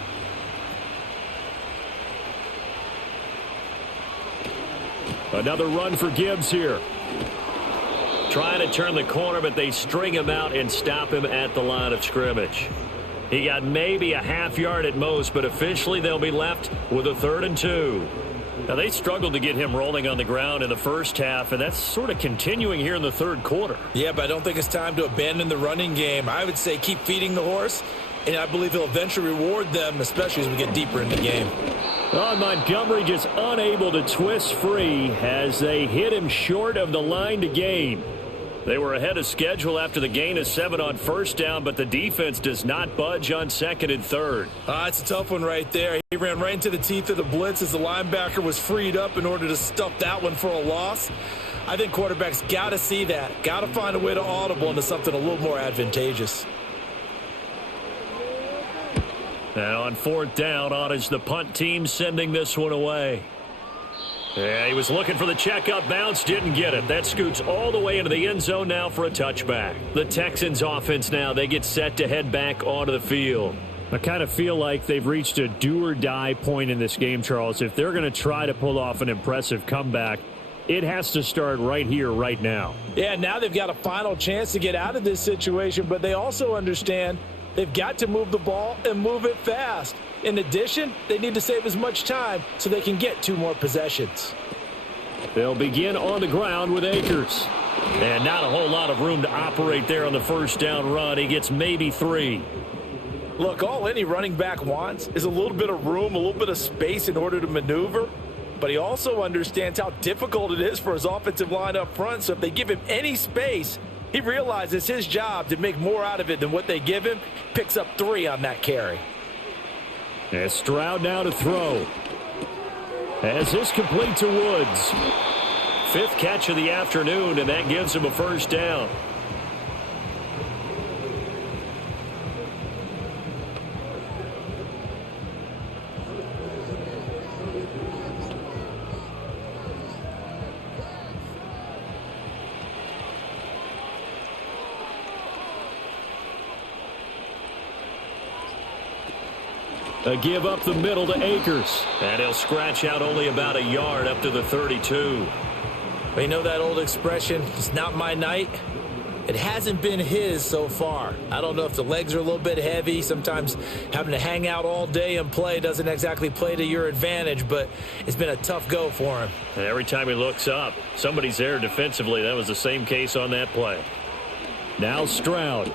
Another run for Gibbs here. Trying to turn the corner, but they string him out and stop him at the line of scrimmage. He got maybe a half yard at most, but officially they'll be left with a 3rd and 2. Now, they struggled to get him rolling on the ground in the first half, and that's sort of continuing here in the 3rd quarter. Yeah, but I don't think it's time to abandon the running game. I would say keep feeding the horse, and I believe he'll eventually reward them, especially as we get deeper in the game. Oh, Montgomery just unable to twist free as they hit him short of the line to gain. They were ahead of schedule after the gain of 7 on first down, but the defense does not budge on 2nd and 3rd. It's a tough one right there. He ran right into the teeth of the blitz as the linebacker was freed up in order to stuff that one for a loss. I think quarterbacks got to see that. Got to find a way to audible into something a little more advantageous. Now on 4th down, on is the punt team sending this one away. Yeah, he was looking for the checkup bounce, didn't get it. That scoots all the way into the end zone now for a touchback. The Texans offense now, they get set to head back onto the field. I kind of feel like they've reached a do-or-die point in this game, Charles. If they're going to try to pull off an impressive comeback, it has to start right here, right now. Yeah, now they've got a final chance to get out of this situation, but they also understand they've got to move the ball and move it fast. In addition, they need to save as much time so they can get 2 more possessions. They'll begin on the ground with Akers. And not a whole lot of room to operate there on the first down run. He gets maybe 3. Look, all any running back wants is a little bit of room, a little bit of space in order to maneuver. But he also understands how difficult it is for his offensive line up front. So if they give him any space, he realizes his job to make more out of it than what they give him. Picks up 3 on that carry. And Stroud now to throw. As this complete to Woods. 5th catch of the afternoon, and that gives him a first down. A give up the middle to Akers. And he'll scratch out only about a yard up to the 32. Well, you know that old expression, it's not my night? It hasn't been his so far. I don't know if the legs are a little bit heavy. Sometimes having to hang out all day and play doesn't exactly play to your advantage, but it's been a tough go for him. And every time he looks up, somebody's there defensively. That was the same case on that play. Now Stroud.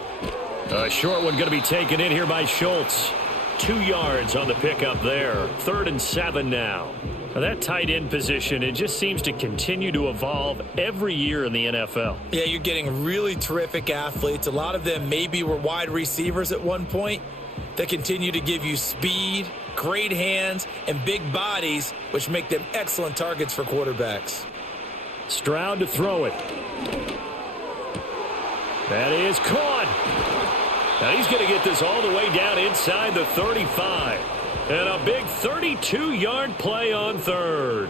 A short one going to be taken in here by Schultz. 2 yards on the pickup there. 3rd and 7 now. Now that tight end position, it just seems to continue to evolve every year in the NFL. Yeah, you're getting really terrific athletes. A lot of them maybe were wide receivers at one point. They continue to give you speed, great hands, and big bodies, which make them excellent targets for quarterbacks. Stroud to throw it. That is caught. Now he's going to get this all the way down inside the 35. And a big 32-yard play on 3rd.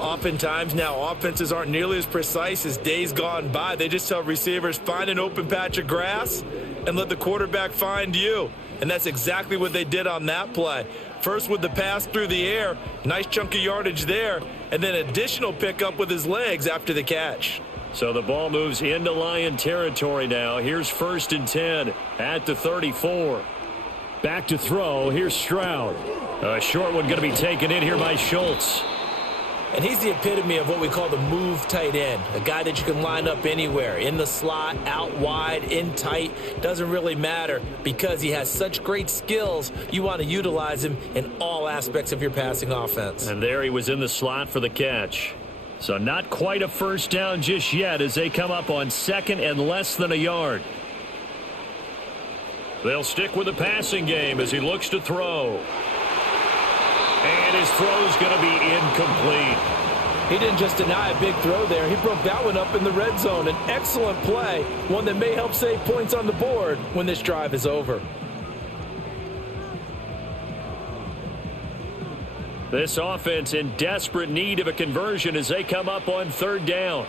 Oftentimes now offenses aren't nearly as precise as days gone by. They just tell receivers, find an open patch of grass and let the quarterback find you. And that's exactly what they did on that play. First with the pass through the air, nice chunk of yardage there, and then additional pickup with his legs after the catch. So the ball moves into Lion territory now. Here's 1st and 10 at the 34. Back to throw. Here's Stroud. A short one going to be taken in here by Schultz. And he's the epitome of what we call the move tight end, a guy that you can line up anywhere, in the slot, out wide, in tight, doesn't really matter because he has such great skills. You want to utilize him in all aspects of your passing offense. And there he was in the slot for the catch. So not quite a first down just yet as they come up on 2nd and less than a yard. They'll stick with the passing game as he looks to throw. And his throw's going to be incomplete. He didn't just deny a big throw there. He broke that one up in the red zone. An excellent play, one that may help save points on the board when this drive is over. This offense in desperate need of a conversion as they come up on 3rd down.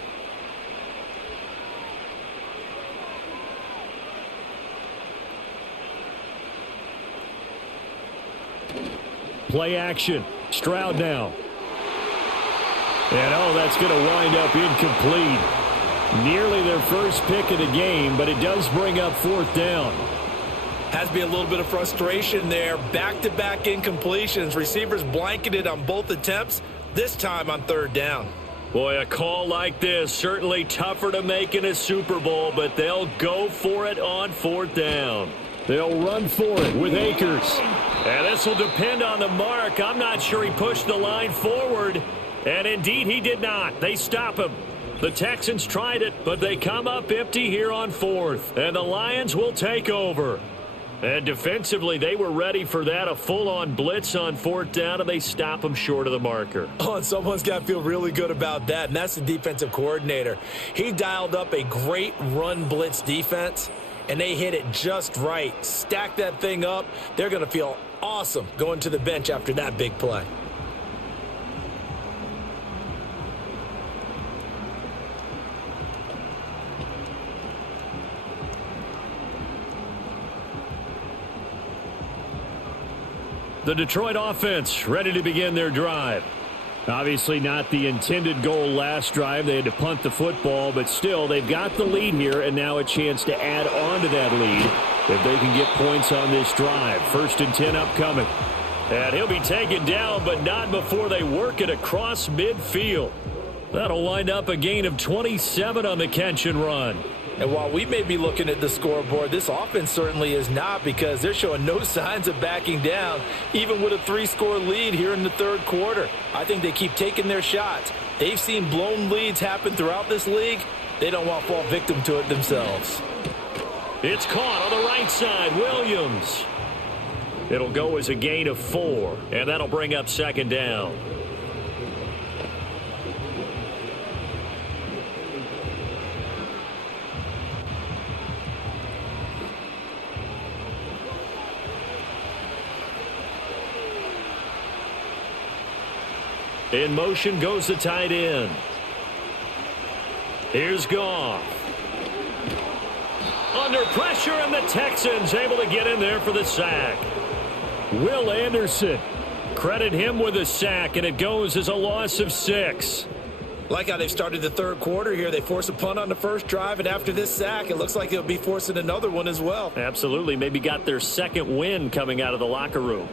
Play action. Stroud now. And that's going to wind up incomplete. Nearly their first pick of the game, but it does bring up 4th down. Has to be a little bit of frustration there. Back-to-back incompletions. Receivers blanketed on both attempts, this time on 3rd down. Boy, a call like this, certainly tougher to make in a Super Bowl, but they'll go for it on 4th down. They'll run for it with Akers. And this will depend on the mark. I'm not sure he pushed the line forward. And indeed, he did not. They stop him. The Texans tried it, but they come up empty here on 4th. And the Lions will take over. And defensively, they were ready for that. A full-on blitz on 4th down, and they stop him short of the marker. Oh, and someone's got to feel really good about that, and that's the defensive coordinator. He dialed up a great run blitz defense, and they hit it just right. Stack that thing up. They're going to feel awesome going to the bench after that big play. The Detroit offense ready to begin their drive. Obviously not the intended goal last drive. They had to punt the football, but still they've got the lead here and now a chance to add on to that lead if they can get points on this drive. 1st and 10 upcoming. And he'll be taken down, but not before they work it across midfield. That'll wind up a gain of 27 on the catch and run. And while we may be looking at the scoreboard, this offense certainly is not, because they're showing no signs of backing down, even with a 3-score lead here in the 3rd quarter. I think they keep taking their shots. They've seen blown leads happen throughout this league. They don't want to fall victim to it themselves. It's caught on the right side. Williams. It'll go as a gain of 4, and that'll bring up 2nd down. In motion goes the tight end. Here's Goff. Under pressure, and the Texans able to get in there for the sack. Will Anderson. Credit him with a sack, and it goes as a loss of 6. Like how they've started the 3rd quarter here. They force a punt on the first drive, and after this sack, it looks like they'll be forcing another one as well. Absolutely. Maybe got their 2nd win coming out of the locker room.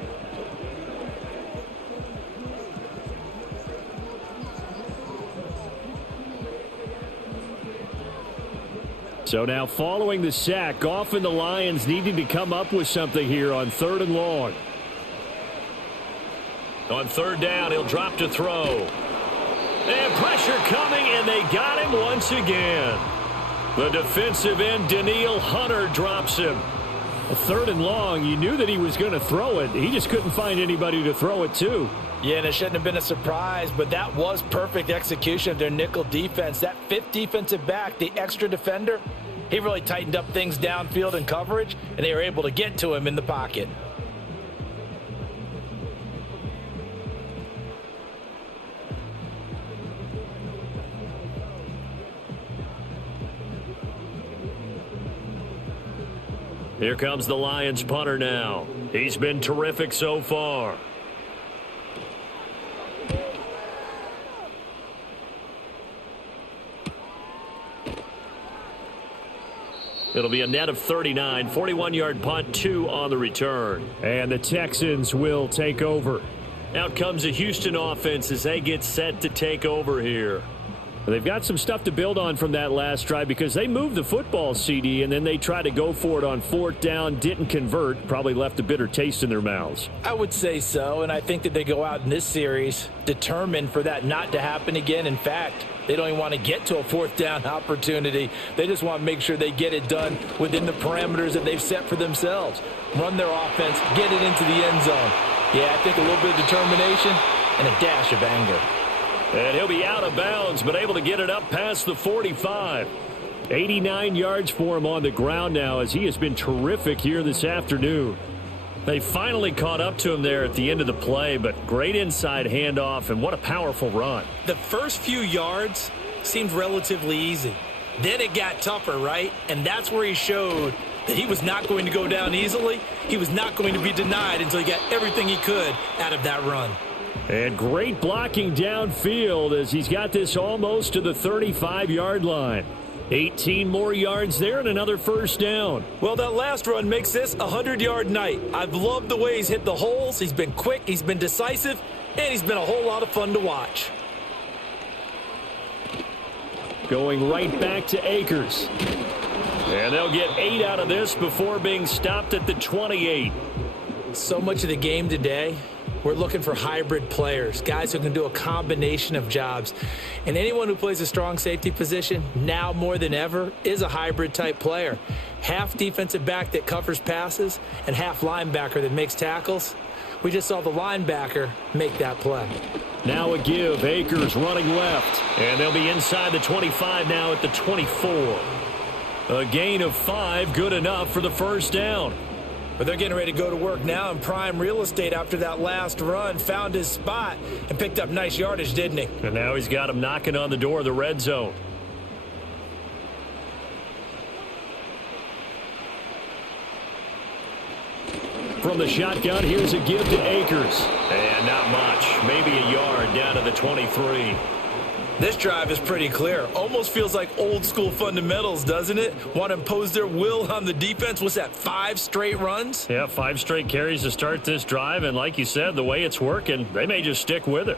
So now following the sack, often the Lions needing to come up with something here on 3rd and long. On 3rd down, he'll drop to throw. And pressure coming, and they got him once again. The defensive end, Danielle Hunter, drops him. A 3rd and long, you knew that he was going to throw it. He just couldn't find anybody to throw it to. Yeah, and it shouldn't have been a surprise, but that was perfect execution of their nickel defense. That 5th defensive back, the extra defender, he really tightened up things downfield in coverage, and they were able to get to him in the pocket. Here comes the Lions punter now. He's been terrific so far. It'll be a net of 39, 41-yard punt, 2 on the return. And the Texans will take over. Out comes the Houston offense as they get set to take over here. They've got some stuff to build on from that last drive because they moved the football, CD, and then they tried to go for it on 4th down, didn't convert, probably left a bitter taste in their mouths. I would say so, and I think that they go out in this series determined for that not to happen again. In fact, they don't even want to get to a 4th down opportunity. They just want to make sure they get it done within the parameters that they've set for themselves. Run their offense, get it into the end zone. Yeah, I think a little bit of determination and a dash of anger. And he'll be out of bounds, but able to get it up past the 45. 89 yards for him on the ground now as he has been terrific here this afternoon. They finally caught up to him there at the end of the play, but great inside handoff, and what a powerful run. The first few yards seemed relatively easy. Then it got tougher, right? And that's where he showed that he was not going to go down easily. He was not going to be denied until he got everything he could out of that run. And great blocking downfield as he's got this almost to the 35-yard line. 18 more yards there and another 1st down. Well, that last run makes this a 100-yard night. I've loved the way he's hit the holes. He's been quick, he's been decisive, and he's been a whole lot of fun to watch. Going right back to Akers. And they'll get 8 out of this before being stopped at the 28. So much of the game today, we're looking for hybrid players, guys who can do a combination of jobs. And anyone who plays a strong safety position, now more than ever, is a hybrid type player. Half defensive back that covers passes and half linebacker that makes tackles. We just saw the linebacker make that play. Now a give. Akers running left. And they'll be inside the 25 now at the 24. A gain of 5, good enough for the 1st down. But they're getting ready to go to work now in prime real estate after that last run. Found his spot and picked up nice yardage, didn't he? And now he's got him knocking on the door of the red zone. From the shotgun, here's a give to Akers. And not much. Maybe a yard down to the 23. This drive is pretty clear. Almost feels like old school fundamentals, doesn't it? Want to impose their will on the defense. What's that, 5 straight runs? Yeah, 5 straight carries to start this drive. And like you said, the way it's working, they may just stick with it.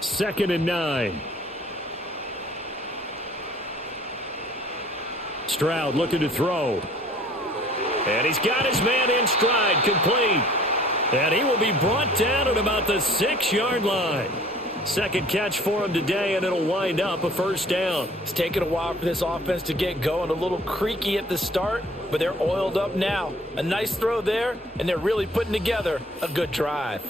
2nd and 9. Stroud looking to throw. And he's got his man in stride, complete. And he will be brought down at about the 6-yard line. Second catch for him today, and it'll wind up a 1st down. It's taken a while for this offense to get going. A little creaky at the start, but they're oiled up now. A nice throw there, and they're really putting together a good drive.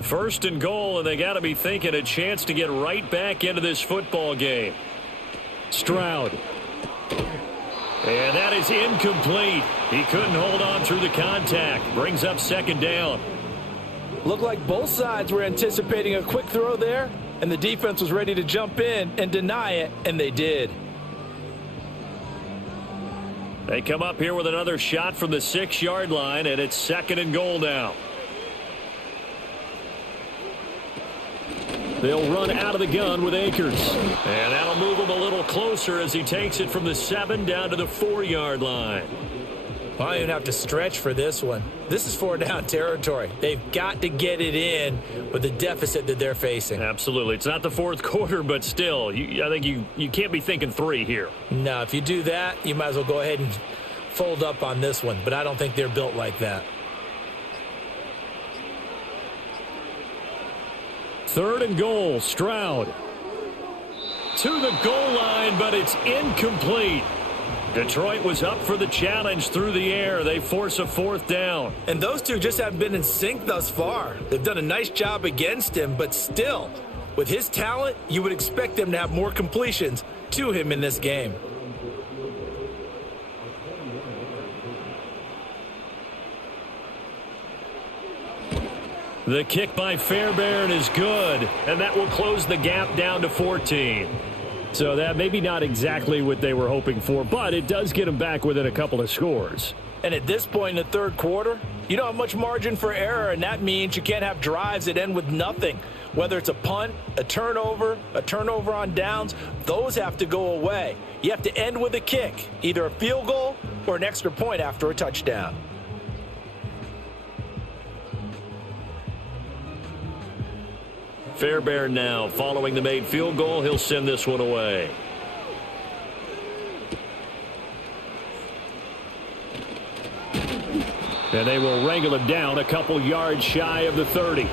First and goal, and they got to be thinking a chance to get right back into this football game. Stroud. And that is incomplete. He couldn't hold on through the contact. Brings up 2nd down. Looked like both sides were anticipating a quick throw there, and the defense was ready to jump in and deny it, and they did. They come up here with another shot from the 6-yard line, and it's 2nd and goal now. They'll run out of the gun with Akers. And that'll move him a little closer as he takes it from the 7 down to the 4-yard line. I don't even have to stretch for this one. This is 4-down territory. They've got to get it in with the deficit that they're facing. Absolutely. It's not the fourth quarter, but still, I think you can't be thinking 3 here. No, if you do that, you might as well go ahead and fold up on this one, but I don't think they're built like that. 3rd and goal, Stroud. To the goal line, but it's incomplete. Detroit was up for the challenge through the air. They force a 4th down. And those two just haven't been in sync thus far. They've done a nice job against him, but still, with his talent, you would expect them to have more completions to him in this game. The kick by Fairbairn is good, and that will close the gap down to 14. So that maybe not exactly what they were hoping for, but it does get them back within a couple of scores. And at this point in the 3rd quarter, you don't have much margin for error, and that means you can't have drives that end with nothing. Whether it's a punt, a turnover on downs, those have to go away. You have to end with a kick, either a field goal or an extra point after a touchdown. Fairbairn now following the made field goal. He'll send this one away. And they will wrangle him down a couple yards shy of the 30.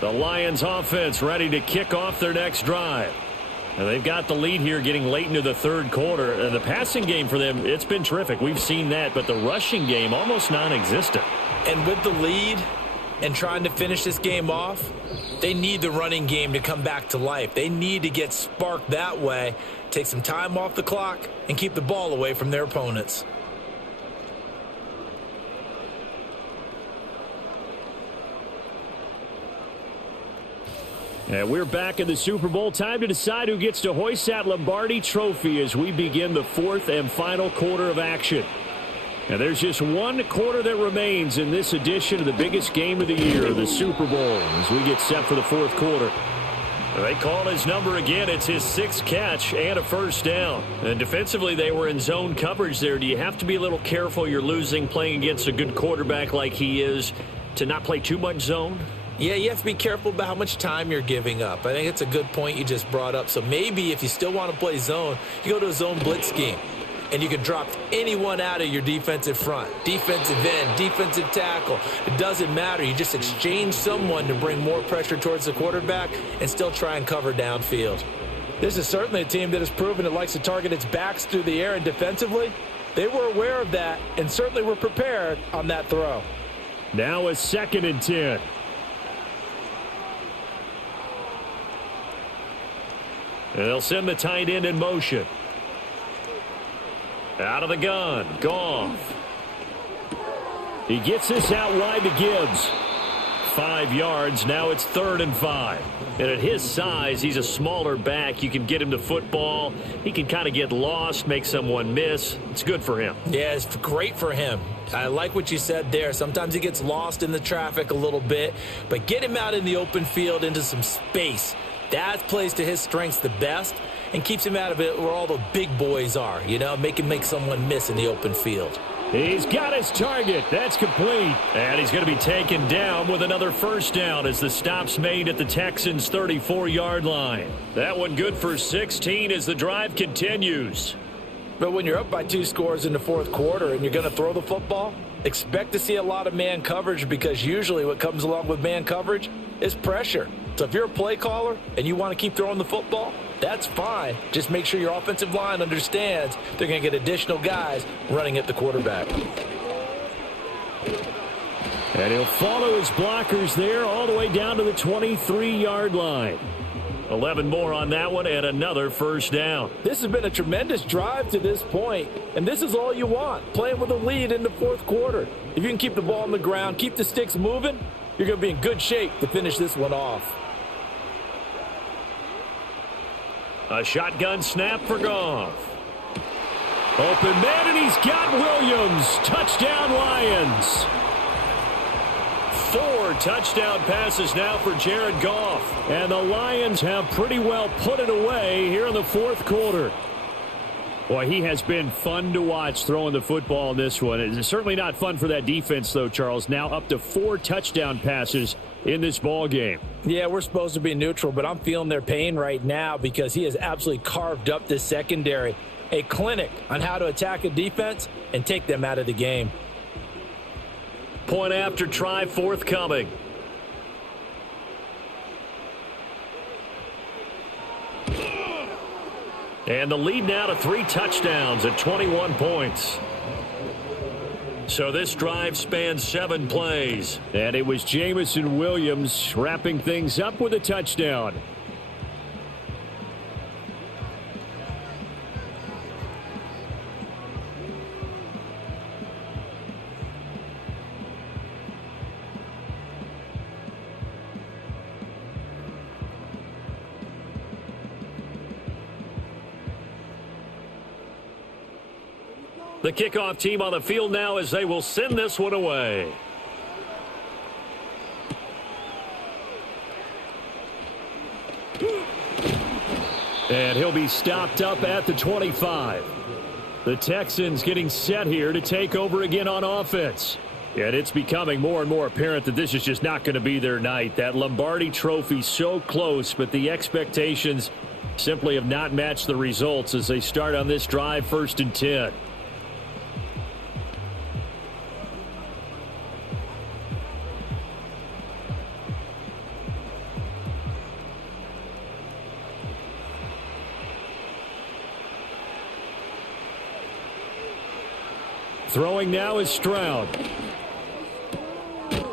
The Lions offense ready to kick off their next drive. And they've got the lead here getting late into the 3rd quarter. And the passing game for them, it's been terrific. We've seen that, but the rushing game almost non-existent. And with the lead and trying to finish this game off, they need the running game to come back to life. They need to get sparked that way, take some time off the clock, and keep the ball away from their opponents. And we're back in the Super Bowl. Time to decide who gets to hoist that Lombardi trophy as we begin the 4th and final quarter of action. And there's just one quarter that remains in this edition of the biggest game of the year, the Super Bowl, as we get set for the 4th quarter. They call his number again. It's his 6th catch and a 1st down. And defensively, they were in zone coverage there. Do you have to be a little careful? You're losing, playing against a good quarterback like he is, to not play too much zone? Yeah, you have to be careful about how much time you're giving up. I think it's a good point you just brought up. So maybe if you still want to play zone, you go to a zone blitz scheme. And you can drop anyone out of your defensive front. Defensive end, defensive tackle. It doesn't matter. You just exchange someone to bring more pressure towards the quarterback and still try and cover downfield. This is certainly a team that has proven it likes to target its backs through the air and defensively. They were aware of that and certainly were prepared on that throw. Now a 2nd and 10. And they'll send the tight end in motion. Out of the gun, Goff. He gets this out wide to Gibbs. 5 yards, now it's 3rd and 5. And at his size, he's a smaller back. You can get him the football. He can kind of get lost, make someone miss. It's good for him. Yeah, it's great for him. I like what you said there. Sometimes he gets lost in the traffic a little bit, but get him out in the open field into some space. That plays to his strengths the best and keeps him out of it where all the big boys are, you know, make someone miss in the open field. He's got his target. That's complete. And he's going to be taken down with another 1st down as the stop's made at the Texans' 34-yard line. That one good for 16 as the drive continues. But when you're up by 2 scores in the 4th quarter and you're going to throw the football, expect to see a lot of man coverage because usually what comes along with man coverage is pressure. So if you're a play caller and you want to keep throwing the football, that's fine. Just make sure your offensive line understands they're going to get additional guys running at the quarterback. And he'll follow his blockers there all the way down to the 23-yard line. 11 more on that one and another 1st down. This has been a tremendous drive to this point, and this is all you want, playing with a lead in the 4th quarter. If you can keep the ball on the ground, keep the sticks moving, you're going to be in good shape to finish this one off. A shotgun snap for Goff. Open man, and he's got Williams. Touchdown, Lions. 4 touchdown passes now for Jared Goff. And the Lions have pretty well put it away here in the fourth quarter. Boy, he has been fun to watch throwing the football in this one. It's certainly not fun for that defense, though, Charles. Now up to 4 touchdown passes in this ball game. Yeah, we're supposed to be neutral, but I'm feeling their pain right now because he has absolutely carved up this secondary. A clinic on how to attack a defense and take them out of the game. Point after try forthcoming. And the lead now to 3 touchdowns at 21 points. So this drive spans 7 plays. And it was Jamison Williams wrapping things up with a touchdown. The kickoff team on the field now as they will send this one away. And he'll be stopped up at the 25. The Texans getting set here to take over again on offense. And it's becoming more and more apparent that this is just not going to be their night. That Lombardi trophy so close, but the expectations simply have not matched the results as they start on this drive 1st and 10. Throwing now is Stroud.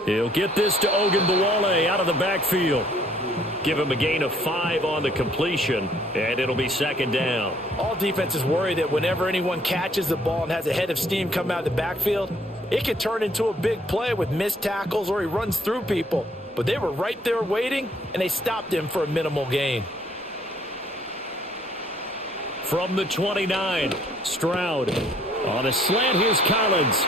He'll get this to Ogunbowale out of the backfield. Give him a gain of 5 on the completion, and it'll be 2nd down. All defenses worry that whenever anyone catches the ball and has a head of steam come out of the backfield, it can turn into a big play with missed tackles or he runs through people. But they were right there waiting, and they stopped him for a minimal gain. From the 29, Stroud. On a slant, here's Collins.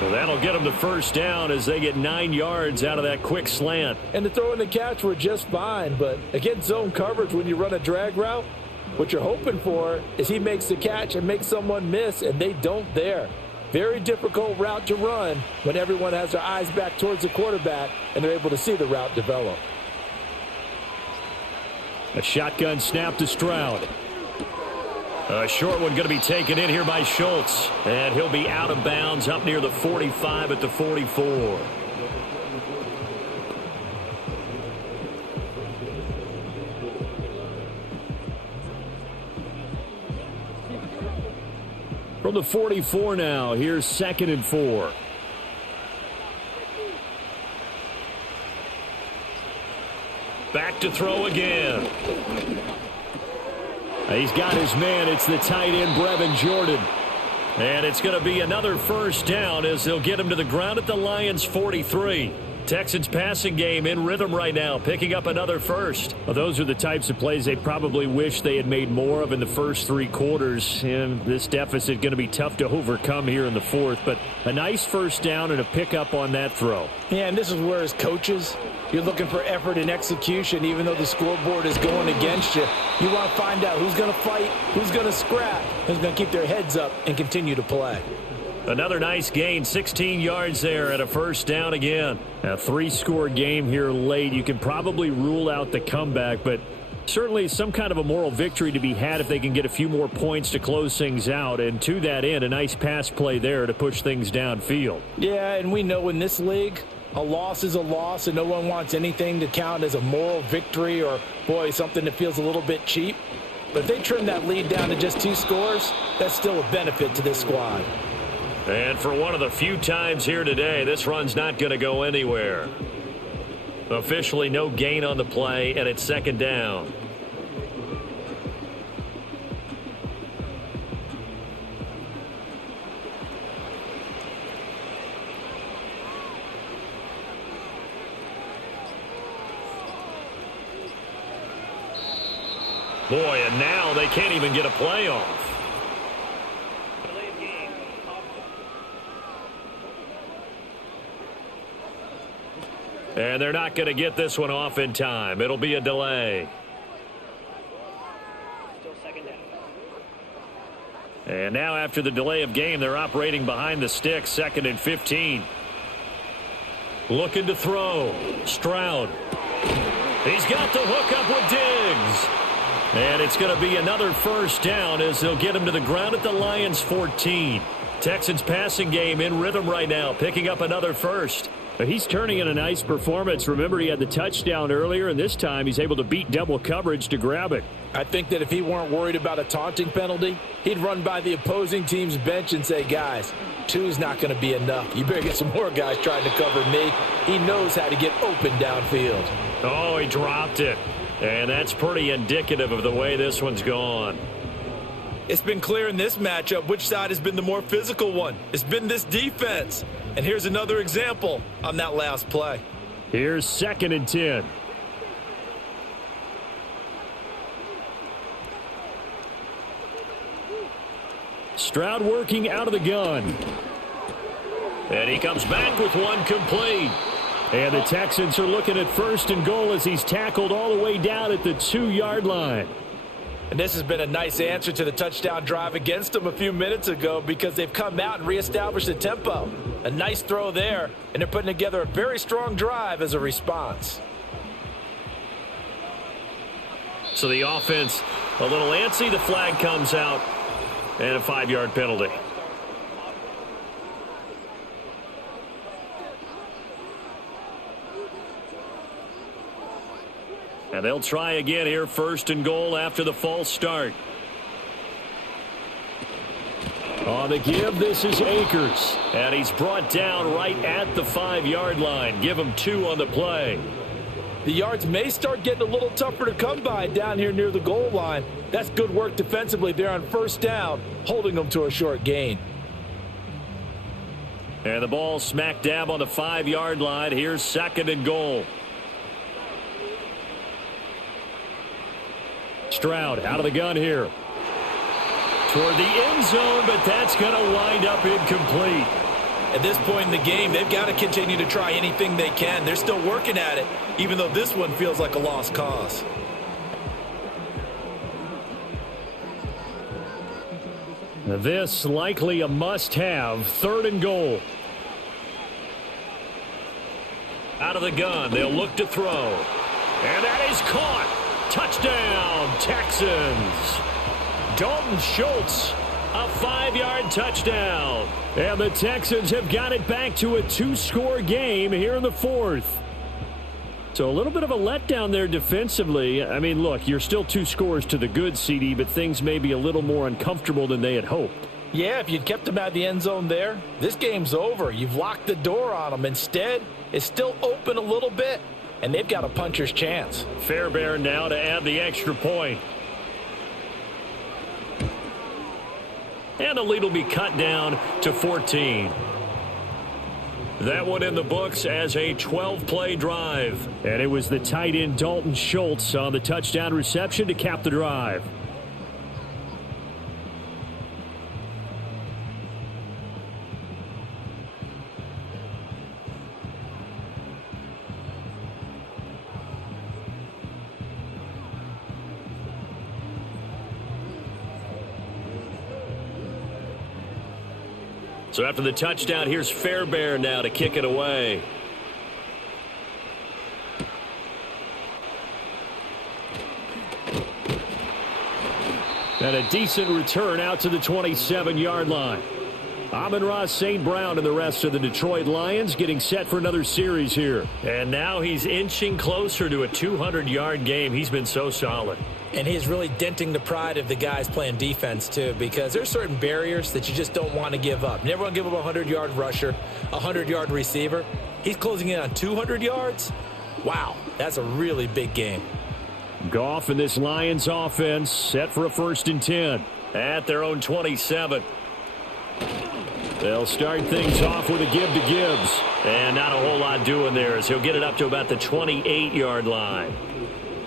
Well, that'll get them the 1st down as they get 9 yards out of that quick slant. And the throw and the catch were just fine, but against zone coverage when you run a drag route, what you're hoping for is he makes the catch and makes someone miss, and they don't there. Very difficult route to run when everyone has their eyes back towards the quarterback and they're able to see the route develop. A shotgun snap to Stroud. A short one going to be taken in here by Schultz. And he'll be out of bounds up near the 45 at the 44. From the 44 now, here's 2nd and 4. Back to throw again. He's got his man. It's the tight end, Brevin Jordan. And it's going to be another 1st down as they'll get him to the ground at the Lions' 43. Texans passing game in rhythm right now, picking up another 1st. Well, those are the types of plays they probably wish they had made more of in the first 3 quarters. And this deficit going to be tough to overcome here in the 4th. But a nice 1st down and a pickup on that throw. Yeah, and this is where as coaches, you're looking for effort and execution. Even though the scoreboard is going against you, you want to find out who's going to fight, who's going to scrap, who's going to keep their heads up and continue to play. Another nice gain, 16 yards there, and a 1st down again. A 3-score game here late. You can probably rule out the comeback, but certainly some kind of a moral victory to be had if they can get a few more points to close things out. And to that end, a nice pass play there to push things downfield. Yeah, and we know in this league, a loss is a loss, and no one wants anything to count as a moral victory or, boy, something that feels a little bit cheap. But if they trim that lead down to just 2 scores, that's still a benefit to this squad. And for one of the few times here today, this run's not going to go anywhere. Officially no gain on the play, and it's 2nd down. Boy, and now they can't even get a play off. And they're not going to get this one off in time. It'll be a delay. And now after the delay of game, they're operating behind the sticks, 2nd and 15. Looking to throw. Stroud. He's got the hook up with Diggs. And it's going to be another first down as they'll get him to the ground at the Lions' 14. Texans passing game in rhythm right now, picking up another first. He's turning in a nice performance. Remember, he had the touchdown earlier, and this time he's able to beat double coverage to grab it. I think that if he weren't worried about a taunting penalty, he'd run by the opposing team's bench and say, guys, 2's not going to be enough. You better get some more guys trying to cover me. He knows how to get open downfield. Oh, he dropped it. And that's pretty indicative of the way this one's gone. It's been clear in this matchup which side has been the more physical one. It's been this defense. And here's another example on that last play. Here's 2nd and 10. Stroud working out of the gun. And he comes back with one complete. And the Texans are looking at 1st and goal as he's tackled all the way down at the 2-yard line. And this has been a nice answer to the touchdown drive against them a few minutes ago because they've come out and reestablished the tempo. A nice throw there, and they're putting together a very strong drive as a response. So the offense a little antsy. The flag comes out, and a 5-yard penalty. And they'll try again here, 1st and goal after the false start. On the give, this is Akers. And he's brought down right at the 5-yard line. Give him 2 on the play. The yards may start getting a little tougher to come by down here near the goal line. That's good work defensively there on 1st down, holding them to a short gain. And the ball smack dab on the 5-yard line. Here's 2nd and goal. Stroud out of the gun here. Toward the end zone, but that's going to wind up incomplete. At this point in the game, they've got to continue to try anything they can. They're still working at it, even though this one feels like a lost cause. This likely a must-have, 3rd and goal. Out of the gun, they'll look to throw. And that is caught. Touchdown, Texans. Dalton Schultz, a 5-yard touchdown. And the Texans have got it back to a 2-score game here in the 4th. So a little bit of a letdown there defensively. I mean, look, you're still 2 scores to the good, CD, but things may be a little more uncomfortable than they had hoped. Yeah, if you'd kept them out of the end zone there, this game's over. You've locked the door on them. Instead, it's still open a little bit, and they've got a puncher's chance. Fairbairn now to add the extra point. And the lead will be cut down to 14. That one in the books as a 12-play drive. And it was the tight end Dalton Schultz on the touchdown reception to cap the drive. So after the touchdown, here's Fairbairn now to kick it away. And a decent return out to the 27-yard line. Amon-Ra St. Brown and the rest of the Detroit Lions getting set for another series here. And now he's inching closer to a 200-yard game. He's been so solid. And he's really denting the pride of the guys playing defense, too, because there's certain barriers that you just don't want to give up. You never want to give up a 100-yard rusher, a 100-yard receiver. He's closing in on 200 yards. Wow, that's a really big game. Goff and this Lions offense set for a 1st and 10 at their own 27. They'll start things off with a give to Gibbs. And not a whole lot doing there as he'll get it up to about the 28-yard line.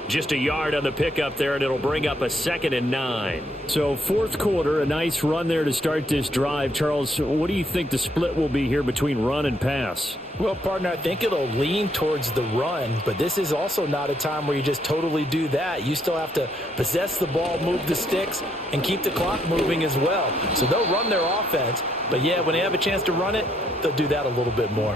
Just a yard on the pickup there, and it'll bring up a 2nd and 9. So fourth quarter, a nice run there to start this drive. Charles, what do you think the split will be here between run and pass? Well, partner, I think it'll lean towards the run, but this is also not a time where you just totally do that. You still have to possess the ball, move the sticks, and keep the clock moving as well. So they'll run their offense, but yeah, when they have a chance to run it, they'll do that a little bit more.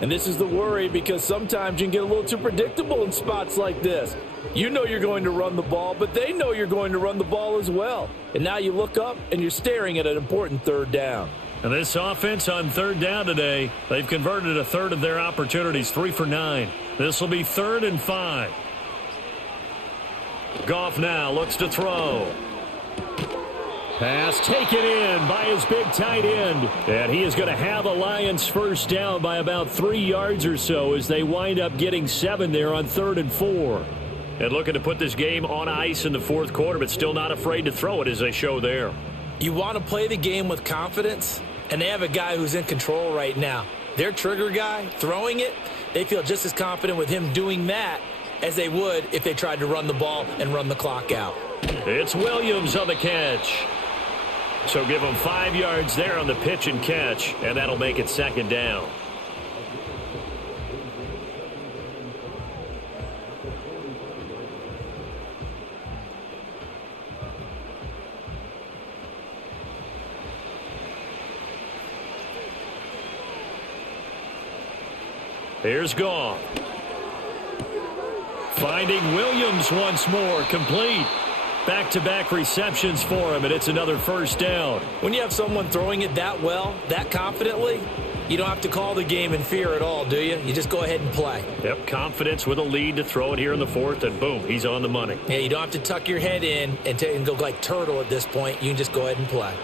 And this is the worry, because sometimes you can get a little too predictable in spots like this. You know you're going to run the ball, but they know you're going to run the ball as well. And now you look up and you're staring at an important 3rd down. And this offense on 3rd down today, they've converted a third of their opportunities, 3 for 9. This will be 3rd and 5. Goff now looks to throw. Pass taken in by his big tight end. And he is going to have a Lions first down by about 3 yards or so as they wind up getting 7 there on 3rd and 4. And looking to put this game on ice in the fourth quarter, but still not afraid to throw it as they show there. You want to play the game with confidence, and they have a guy who's in control right now. Their trigger guy throwing it, they feel just as confident with him doing that as they would if they tried to run the ball and run the clock out. It's Williams on the catch. So give him 5 yards there on the pitch and catch, and that'll make it 2nd down. Here's Goff. Finding Williams once more, complete. Back-to-back receptions for him, and it's another first down. When you have someone throwing it that well, that confidently, you don't have to call the game in fear at all, do you? You just go ahead and play. Yep, confidence with a lead to throw it here in the fourth, and boom, he's on the money. Yeah, you don't have to tuck your head in and go like turtle at this point. You can just go ahead and play.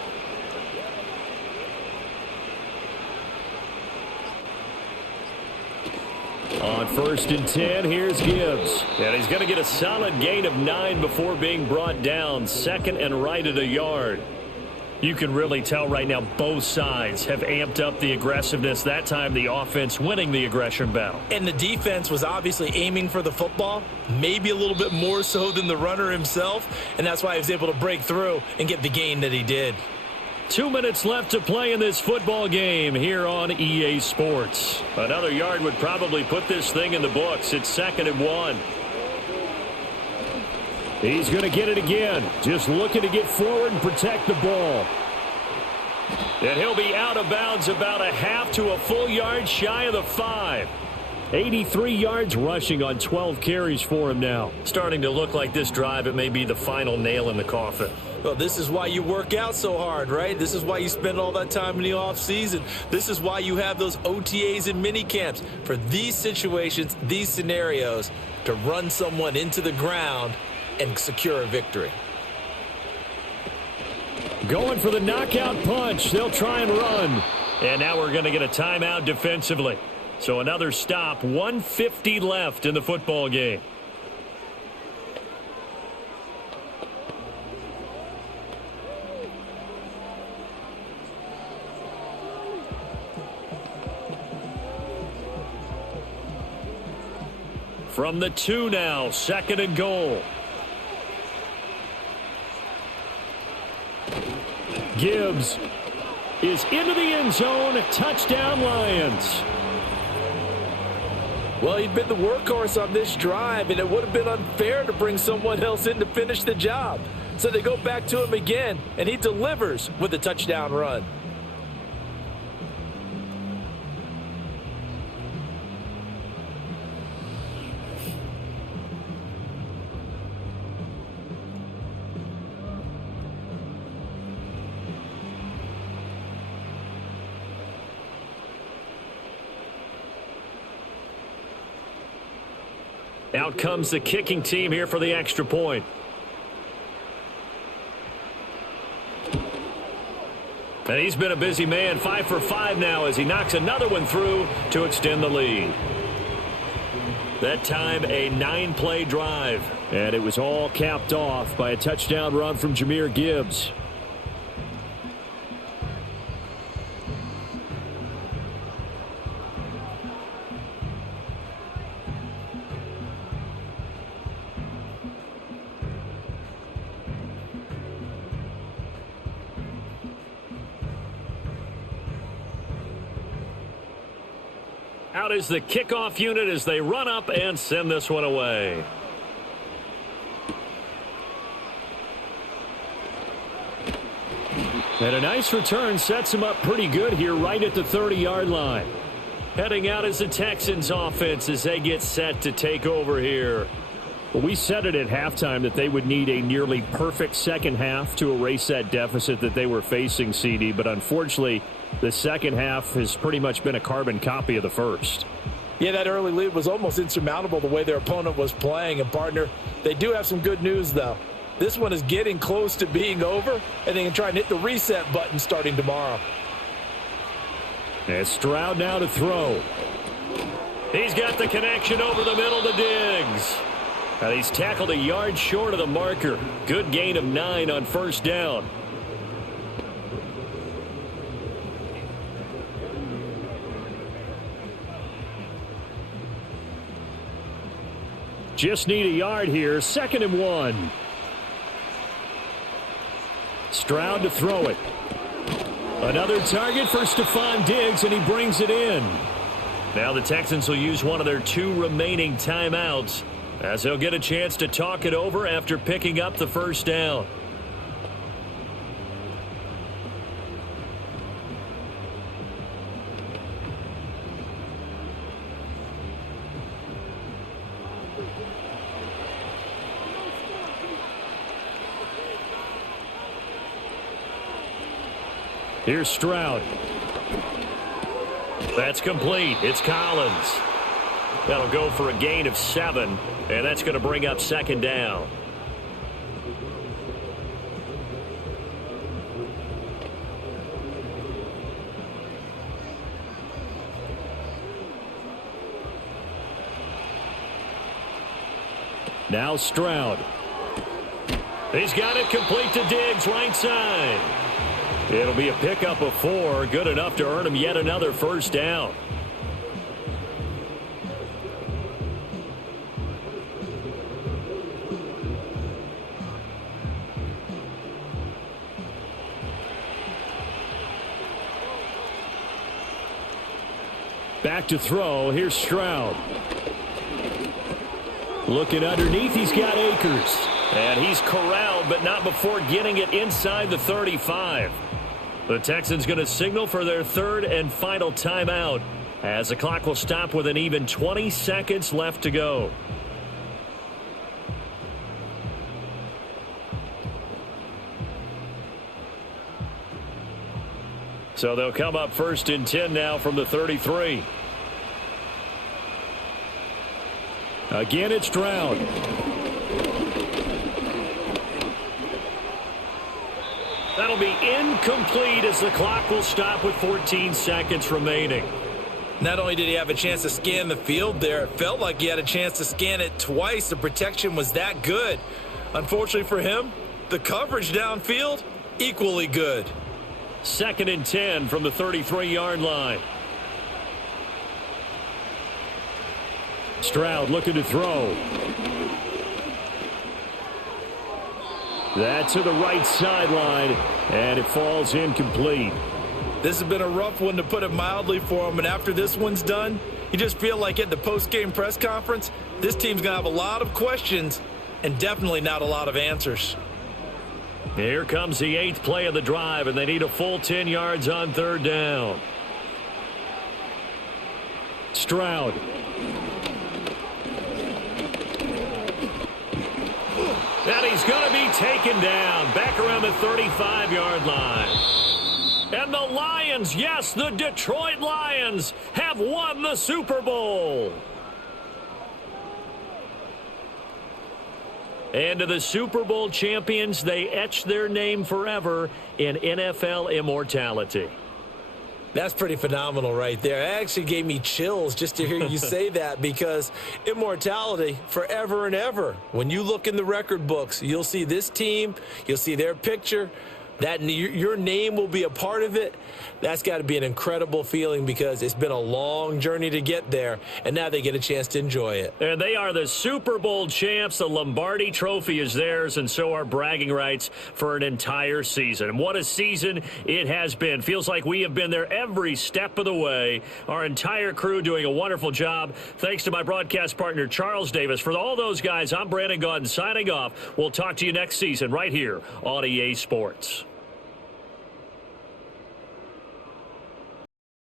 On 1st and 10, here's Gibbs. And he's going to get a solid gain of 9 before being brought down. 2nd and right at a yard. You can really tell right now both sides have amped up the aggressiveness. That time the offense winning the aggression battle. And the defense was obviously aiming for the football, maybe a little bit more so than the runner himself. And that's why he was able to break through and get the gain that he did. 2 minutes left to play in this football game here on EA Sports. Another yard would probably put this thing in the books. It's 2nd and 1. He's going to get it again. Just looking to get forward and protect the ball. And he'll be out of bounds about a half to a full yard shy of the 5. 83 yards rushing on 12 carries for him now. Starting to look like this drive, it may be the final nail in the coffin. Well, this is why you work out so hard, right? This is why you spend all that time in the offseason. This is why you have those OTAs and mini camps for these situations, these scenarios, to run someone into the ground and secure a victory. Going for the knockout punch. They'll try and run. And now we're going to get a timeout defensively. So another stop, 1:50 left in the football game. From the 2 now, 2nd and goal. Gibbs is into the end zone. Touchdown, Lions. Well, he'd been the workhorse on this drive, and it would have been unfair to bring someone else in to finish the job. So they go back to him again, and he delivers with a touchdown run. Out comes the kicking team here for the extra point. And he's been a busy man, 5 for 5 now as he knocks another one through to extend the lead. That time a 9-play drive. And it was all capped off by a touchdown run from Jahmyr Gibbs. Out is the kickoff unit as they run up and send this one away. And a nice return sets him up pretty good here right at the 30-yard line. Heading out is the Texans offense as they get set to take over here. Well, we said it at halftime that they would need a nearly perfect second half to erase that deficit that they were facing, CD. But unfortunately, the second half has pretty much been a carbon copy of the first. Yeah, that early lead was almost insurmountable the way their opponent was playing. And, partner, they do have some good news, though. This one is getting close to being over, and they can try and hit the reset button starting tomorrow. And Stroud now to throw. He's got the connection over the middle to Diggs. And he's tackled a yard short of the marker. Good gain of 9 on first down. Just need a yard here. 2nd and 1. Stroud to throw it. Another target for Stephon Diggs, and he brings it in. Now the Texans will use one of their 2 remaining timeouts as they'll get a chance to talk it over after picking up the first down. Here's Stroud. That's complete. It's Collins. That'll go for a gain of 7, and that's going to bring up 2nd down. Now Stroud. He's got it complete to Diggs, right side. It'll be a pickup of 4, good enough to earn him yet another first down. Back to throw. Here's Stroud. Looking underneath, he's got Akers. And he's corralled, but not before getting it inside the 35. The Texans going to signal for their 3rd and final timeout as the clock will stop with an even 20 seconds left to go. So they'll come up 1st and 10 now from the 33. Again, it's Stroud. That'll be incomplete as the clock will stop with 14 seconds remaining. Not only did he have a chance to scan the field there, it felt like he had a chance to scan it twice. The protection was that good. Unfortunately for him, the coverage downfield, equally good. 2nd and 10 from the 33-yard line. Stroud looking to throw. That's to the right sideline, and it falls incomplete. This has been a rough one, to put it mildly, for him, and after this one's done, you just feel like at the post-game press conference, this team's going to have a lot of questions and definitely not a lot of answers. Here comes the 8th play of the drive, and they need a full 10 yards on 3rd down. Stroud. And he's going to be taken down back around the 35-yard line. And the Lions, yes, the Detroit Lions have won the Super Bowl. And to the Super Bowl champions, they etch their name forever in NFL immortality. That's pretty phenomenal right there. It actually gave me chills just to hear you say that, because immortality forever and ever. When you look in the record books, you'll see this team, you'll see their picture that your name will be a part of it, that's got to be an incredible feeling because it's been a long journey to get there, and now they get a chance to enjoy it. And they are the Super Bowl champs. The Lombardi Trophy is theirs, and so are bragging rights for an entire season. What a season it has been. Feels like we have been there every step of the way. Our entire crew doing a wonderful job. Thanks to my broadcast partner, Charles Davis. For all those guys, I'm Brandon Gaudin signing off. We'll talk to you next season right here on EA Sports.